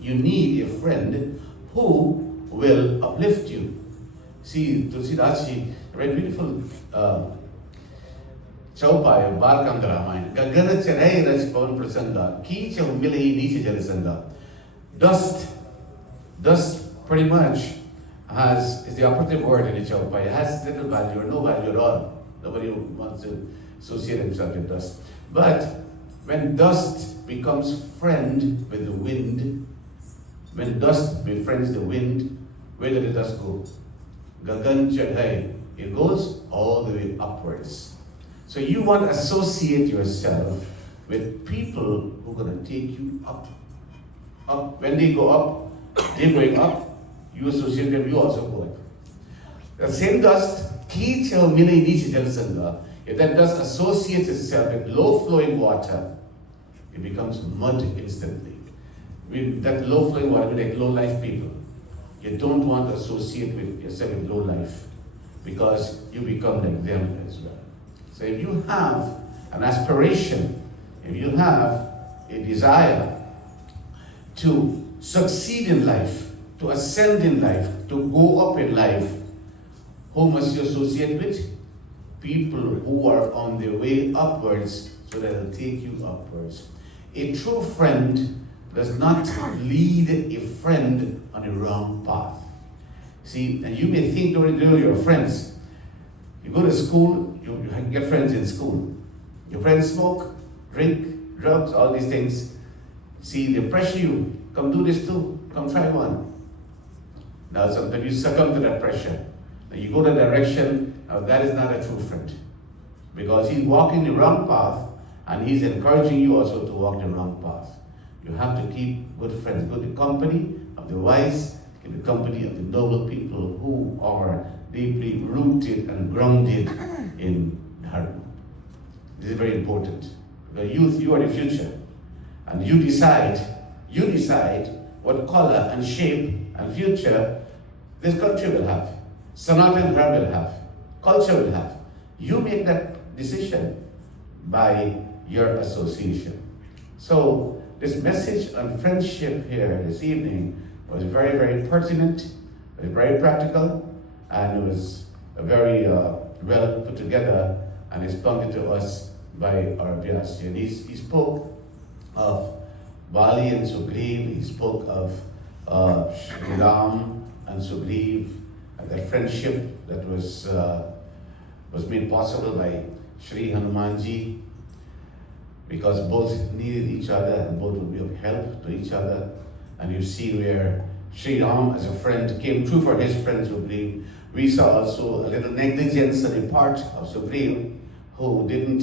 You need a friend who will uplift you. See, Tulsidashi, a very beautiful Chaupai, Barkam Ramayana. Gagana Cherai Raj Pavan Prasanga, Ki Chau Milai Niche Jalasanga. Dust pretty much is the operative word in the Chaupai. It has little value or no value at all. Nobody wants to associate himself with dust. But when dust becomes friend with the wind, when dust befriends the wind, where did the dust go? Gagan Chadhai. It goes all the way upwards. So you want to associate yourself with people who are going to take you up. Up. When they go up, they're going up. You associate them, you also go up. The same dust, if that dust associates itself with low-flowing water, it becomes mud instantly. With that low-flowing water, with like low-life people, you don't want to associate with yourself with low-life because you become like them as well. So if you have an aspiration, if you have a desire to succeed in life, to ascend in life, to go up in life, who must you associate with? People who are on their way upwards so that they'll take you upwards. A true friend does not lead a friend on the wrong path. See, and you may think during your friends, you go to school, you get friends in school. Your friends smoke, drink, drugs, all these things. See, they pressure you. Come do this too. Come try one. Now sometimes you succumb to that pressure. Now you go the direction, now that is not a true friend. Because he's walking the wrong path and he's encouraging you also to walk the wrong path. You have to keep good friends, good company of the wise, keep the company of the noble people who are deeply rooted and grounded in Dharma. This is very important. The youth, you are the future. And you decide what color and shape and future this country will have. Sanatan Dharma will have. Culture will have. You make that decision by your association. So this message on friendship here this evening was very, very pertinent, it was very practical, and it was very well put together and explained to us by our Vyaas. And he spoke of Bali and Sugriv, he spoke of Shri and Sugriv, and that friendship that was made possible by Shri Hanumanji, because both needed each other and both would be of help to each other. And you've seen where Shri Ram as a friend came through for his friend Sugriv. We saw also a little negligence on the part of Sugriv, who didn't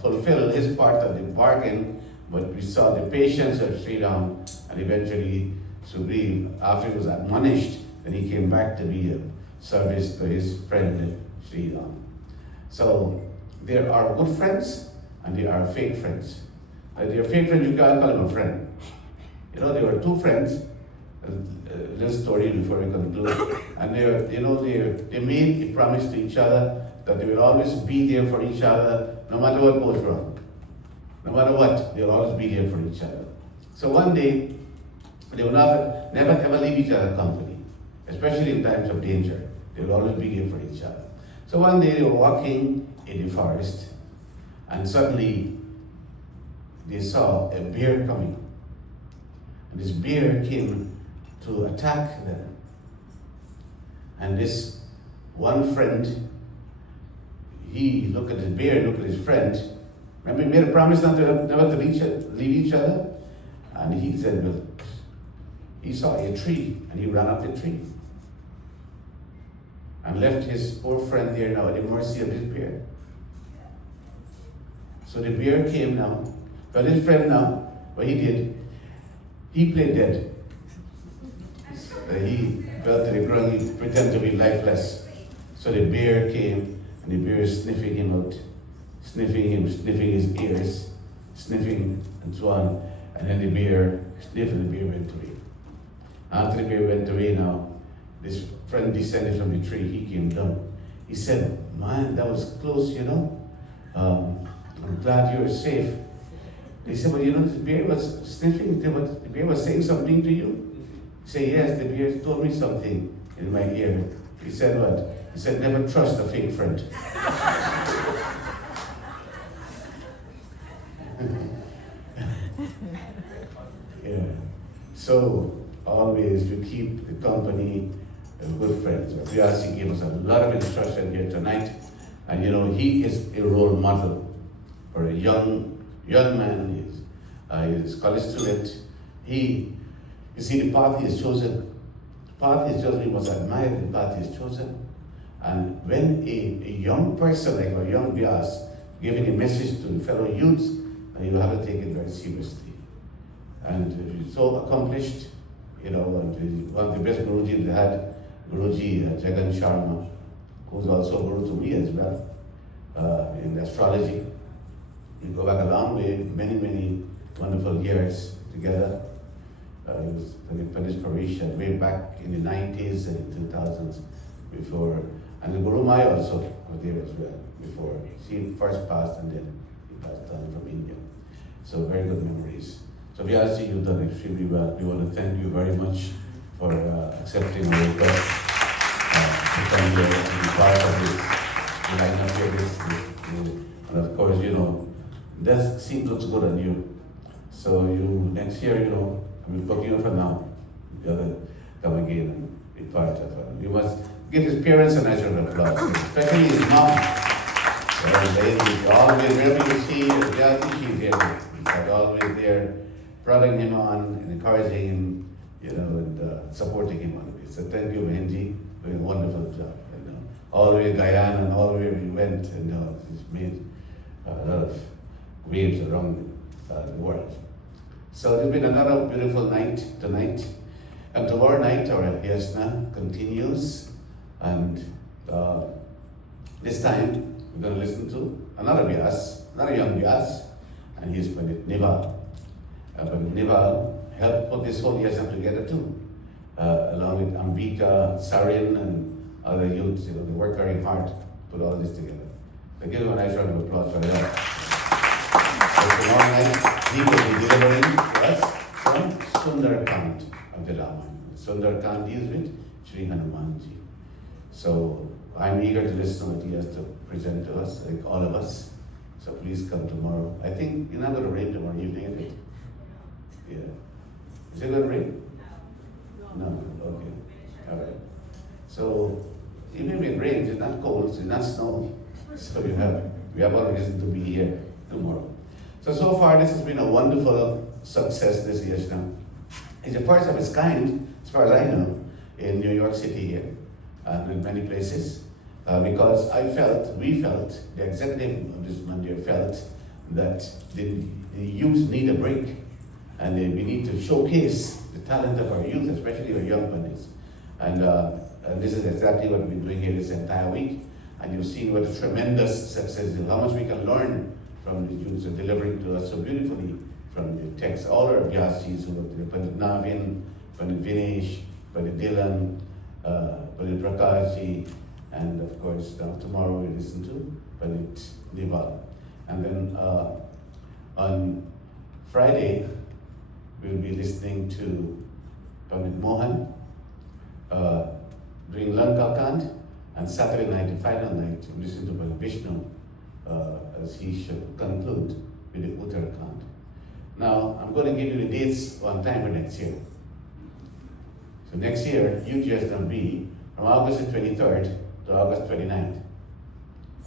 fulfill his part of the bargain, but we saw the patience of Shri Ram, and eventually Sugriv, after he was admonished, then he came back to be of service to his friend Shri Ram. So there are good friends and there are fake friends. And there are fake friends, you can't call them a friend. You know, there were two friends, a little story before we conclude, and they made a promise to each other that they will always be there for each other, no matter what goes wrong. No matter what, they'll always be there for each other. So one day, they will never ever leave each other's company, especially in times of danger. They will always be there for each other. So one day they were walking in the forest, and suddenly they saw a bear coming. And this bear came to attack them. And this one friend, he looked at the bear, looked at his friend. Remember, he made a promise never to leave each other? And he said, well, he saw a tree, and he ran up the tree. And left his poor friend there now at the mercy of his bear. So the bear came now, but his friend now, what he did, he played dead. He fell to the ground, he pretended to be lifeless. So the bear came, and the bear is sniffing him out, sniffing him, sniffing his ears, sniffing and so on. And then the bear sniffed and the bear went away. After the bear went away now, this friend descended from the tree, he came down. He said, man, that was close, you know. I'm glad you're safe. They said, well, you know, the bear was sniffing, the bear was saying something to you? He said, yes, the bear told me something in my ear. He said what? He said, never trust a fake friend. Yeah. So, always you keep the company of good friends. Vyaas gave us a lot of instruction here tonight. And you know, he is a role model for a young man. He's a college student. You see, the path he has chosen. The path he has chosen, he was admired, the path he has chosen. And when a young person, like a young Vyaas, giving a message to the fellow youths, you have to take it very seriously. And he's so accomplished, you know, and one of the best Guruji they had, Guruji Jagan Sharma, who's also Guru to me as well, in astrology. We go back a long way, many wonderful years together. It was an inspiration way back in the 90s and 2000s before. And the Guru Mai also was there as well before. She first passed and then he passed on from India. So very good memories. So Vyaas, you've done extremely well. We want to thank you very much for accepting our request to come here and be part of this lineup here. And of course, you know, that scene looks good on you. So you next year, you know, we'll book you for now. You gotta come again and be part of it. You must give his parents a nice round of applause, especially his mom. Lady, always wherever you see Vyaas, she's there. She's always there, prodding him on and encouraging him. and supporting him on it. So thank you, Benji, doing a wonderful job. All the way to Guyana and all the way we went, he's made a lot of waves around the world. So there's been another beautiful night tonight. And tomorrow night our Yajna continues, and this time we're going to listen to another Vyaas, another young Vyaas, and he's Pandit Nival. Pandit Nival helped put this whole Yajna together too, along with Ambika, Sarin, and other youths. They worked very hard to put all this together. So give him a nice round of applause for that. So tomorrow night he will be delivering to us from Sundarkand of the Ramayana. Sundarkand deals with Shri Hanumanji. So I'm eager to listen to what he has to present to us, like all of us. So please come tomorrow. I think you're not going to rain tomorrow evening, is it? Yeah. Is it going to rain? No. Okay. All right. So even if it rains, it's not cold, it's not snow. So we have all reason to be here tomorrow. So far this has been a wonderful success this Yajna. It's the first of its kind, as far as I know, in New York City here, and in many places, because we felt, the executive of this Mandir felt that the youth need a break, and we need to showcase the talent of our youth, especially our young pandits. And this is exactly what we've been doing here this entire week, and you've seen what a tremendous success is, how much we can learn from the youths who are delivering to us so beautifully from the text. All our Vyasis who are Pandit Navin, Pandit Vinesh, Pandit Dylan, Pandit Prakaash, and of course tomorrow we listen to Pandit Nival. And then on Friday we'll be listening to Pandit Mohan doing Lanka Kant, and Saturday night, the final night, we'll listen to Pandit Vishnu as he should conclude with the Uttarakhand. Now, I'm going to give you the dates one time for next year. So next year, UGS will be from August 23rd to August 29th.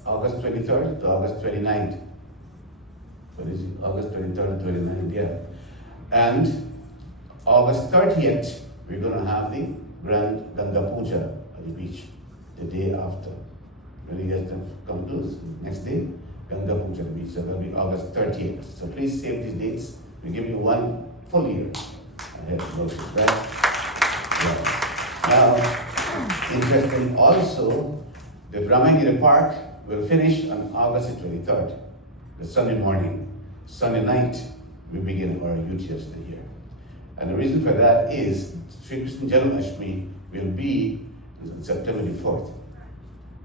August 23rd to August 29th. What is it? August 23rd and 29th, yeah. And August 30th, we're going to have the Grand Ganga Puja at the beach, the day after. When you get them concludes, next day, Ganga Puja at the beach. So that will be August 30th. So please save these dates. We give you one full year ahead of notice, right? Yeah. Now, interesting also, the Brahmagiri Park will finish on August 23rd, the Sunday morning. Sunday night, we begin our UTS the year. And the reason for that is Sri Krishna Janmashtami will be on September the 4th.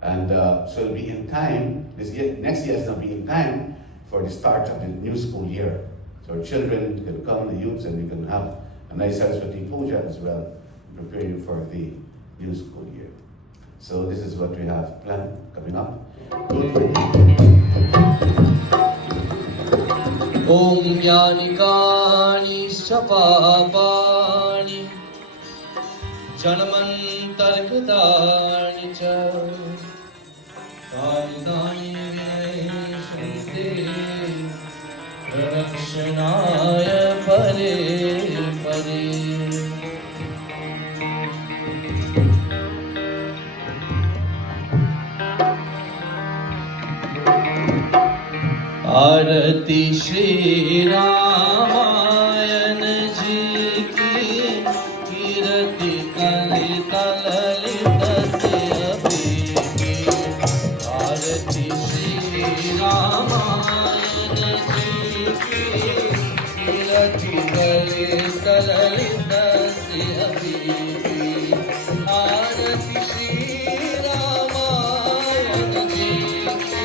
And so it'll be in time, next year is going to be in time for the start of the new school year. So our children can come, the youths, and we can have a nice Saraswati Puja as well, prepare you for the new school year. So this is what we have planned coming up. Om Jnanikani Sapapani Janamantarkutani Cha Kalidani Vinayashanse Rakshanaya Pare Pare. आरती श्री रामायण जी की कीर्ति कलित ललित से अभिगी। आरती श्री रामायण जी की कीर्ति कलित ललित से अभिगी। आरती श्री रामायण जी की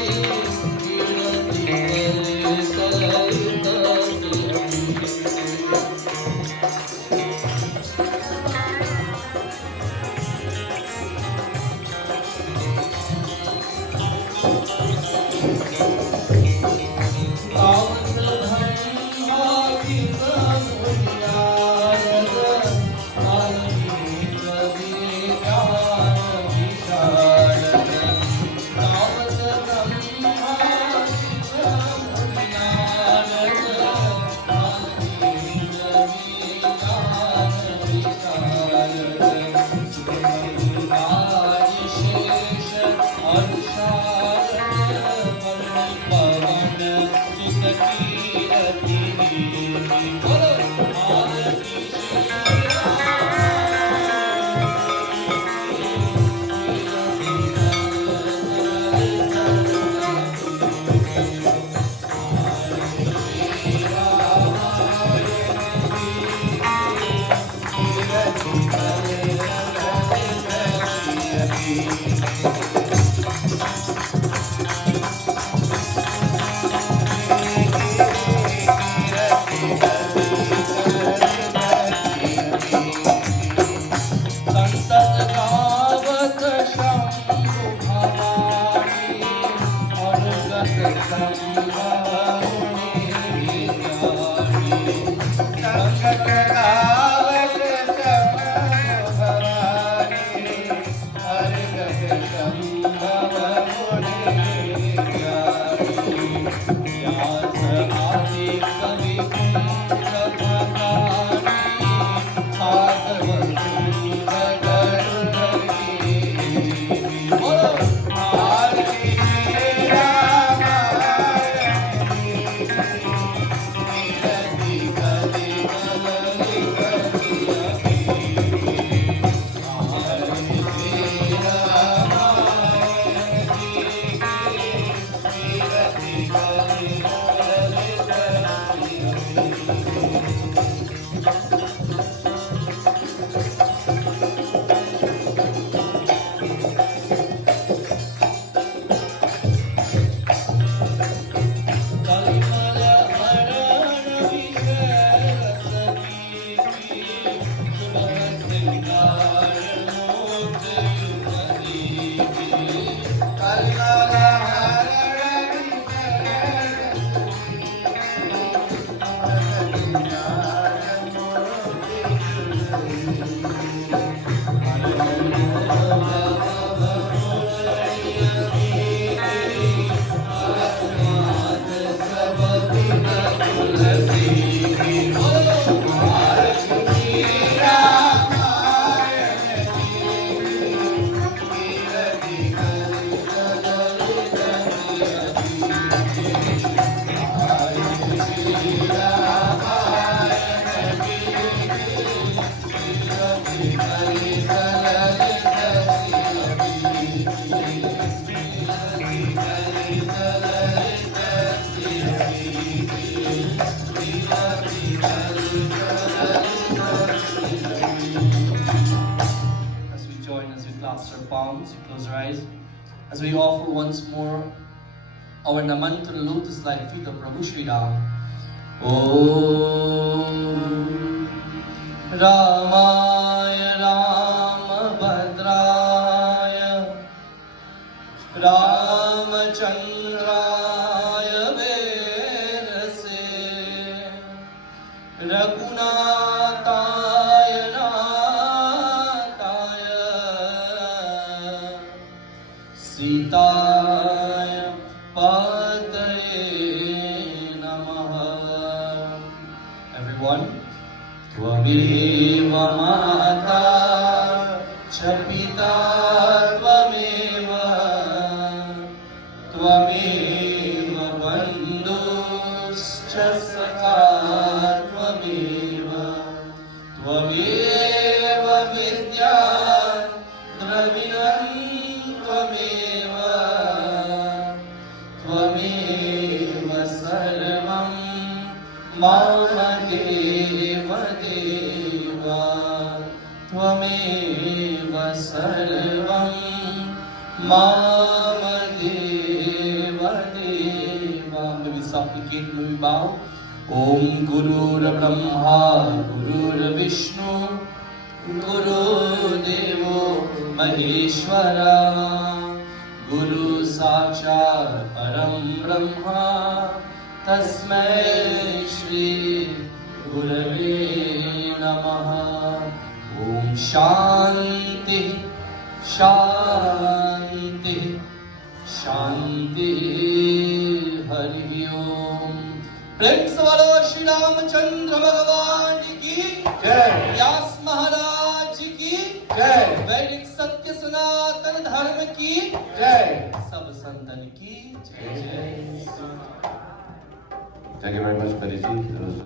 Palms, you close your eyes. As we offer once more our naman to the lotus-like feet of Prabhu Shri Ram. Om Ramaya Ramabhadraya Ramachandraya Vedase Raghunataya Sitaya Pataye Namaha. Everyone, Tvameva Mata Chapita Tvameva Tvameva Bandhuscha Sakha Tvameva Tvameva Vidya Dravinam Tvameva sarvam mama deva deva Tvameva sarvam mama deva deva. May we supplicate, may we bow. Om Gurur Brahma Gurur Vishnu Guru Devo Maheshwara Guru Sakshat Param Brahma Tasmai Shri Gurave Namaha. Om Shanti Shanti Shanti Hari Om. प्रेम से बोलो श्री रामचंद्र भगवान की जय, व्यास महाराज की जय, वैदिक सत्य सनातन धर्म की जय, सब संतन की जय जय। Thank you very much, Pariji.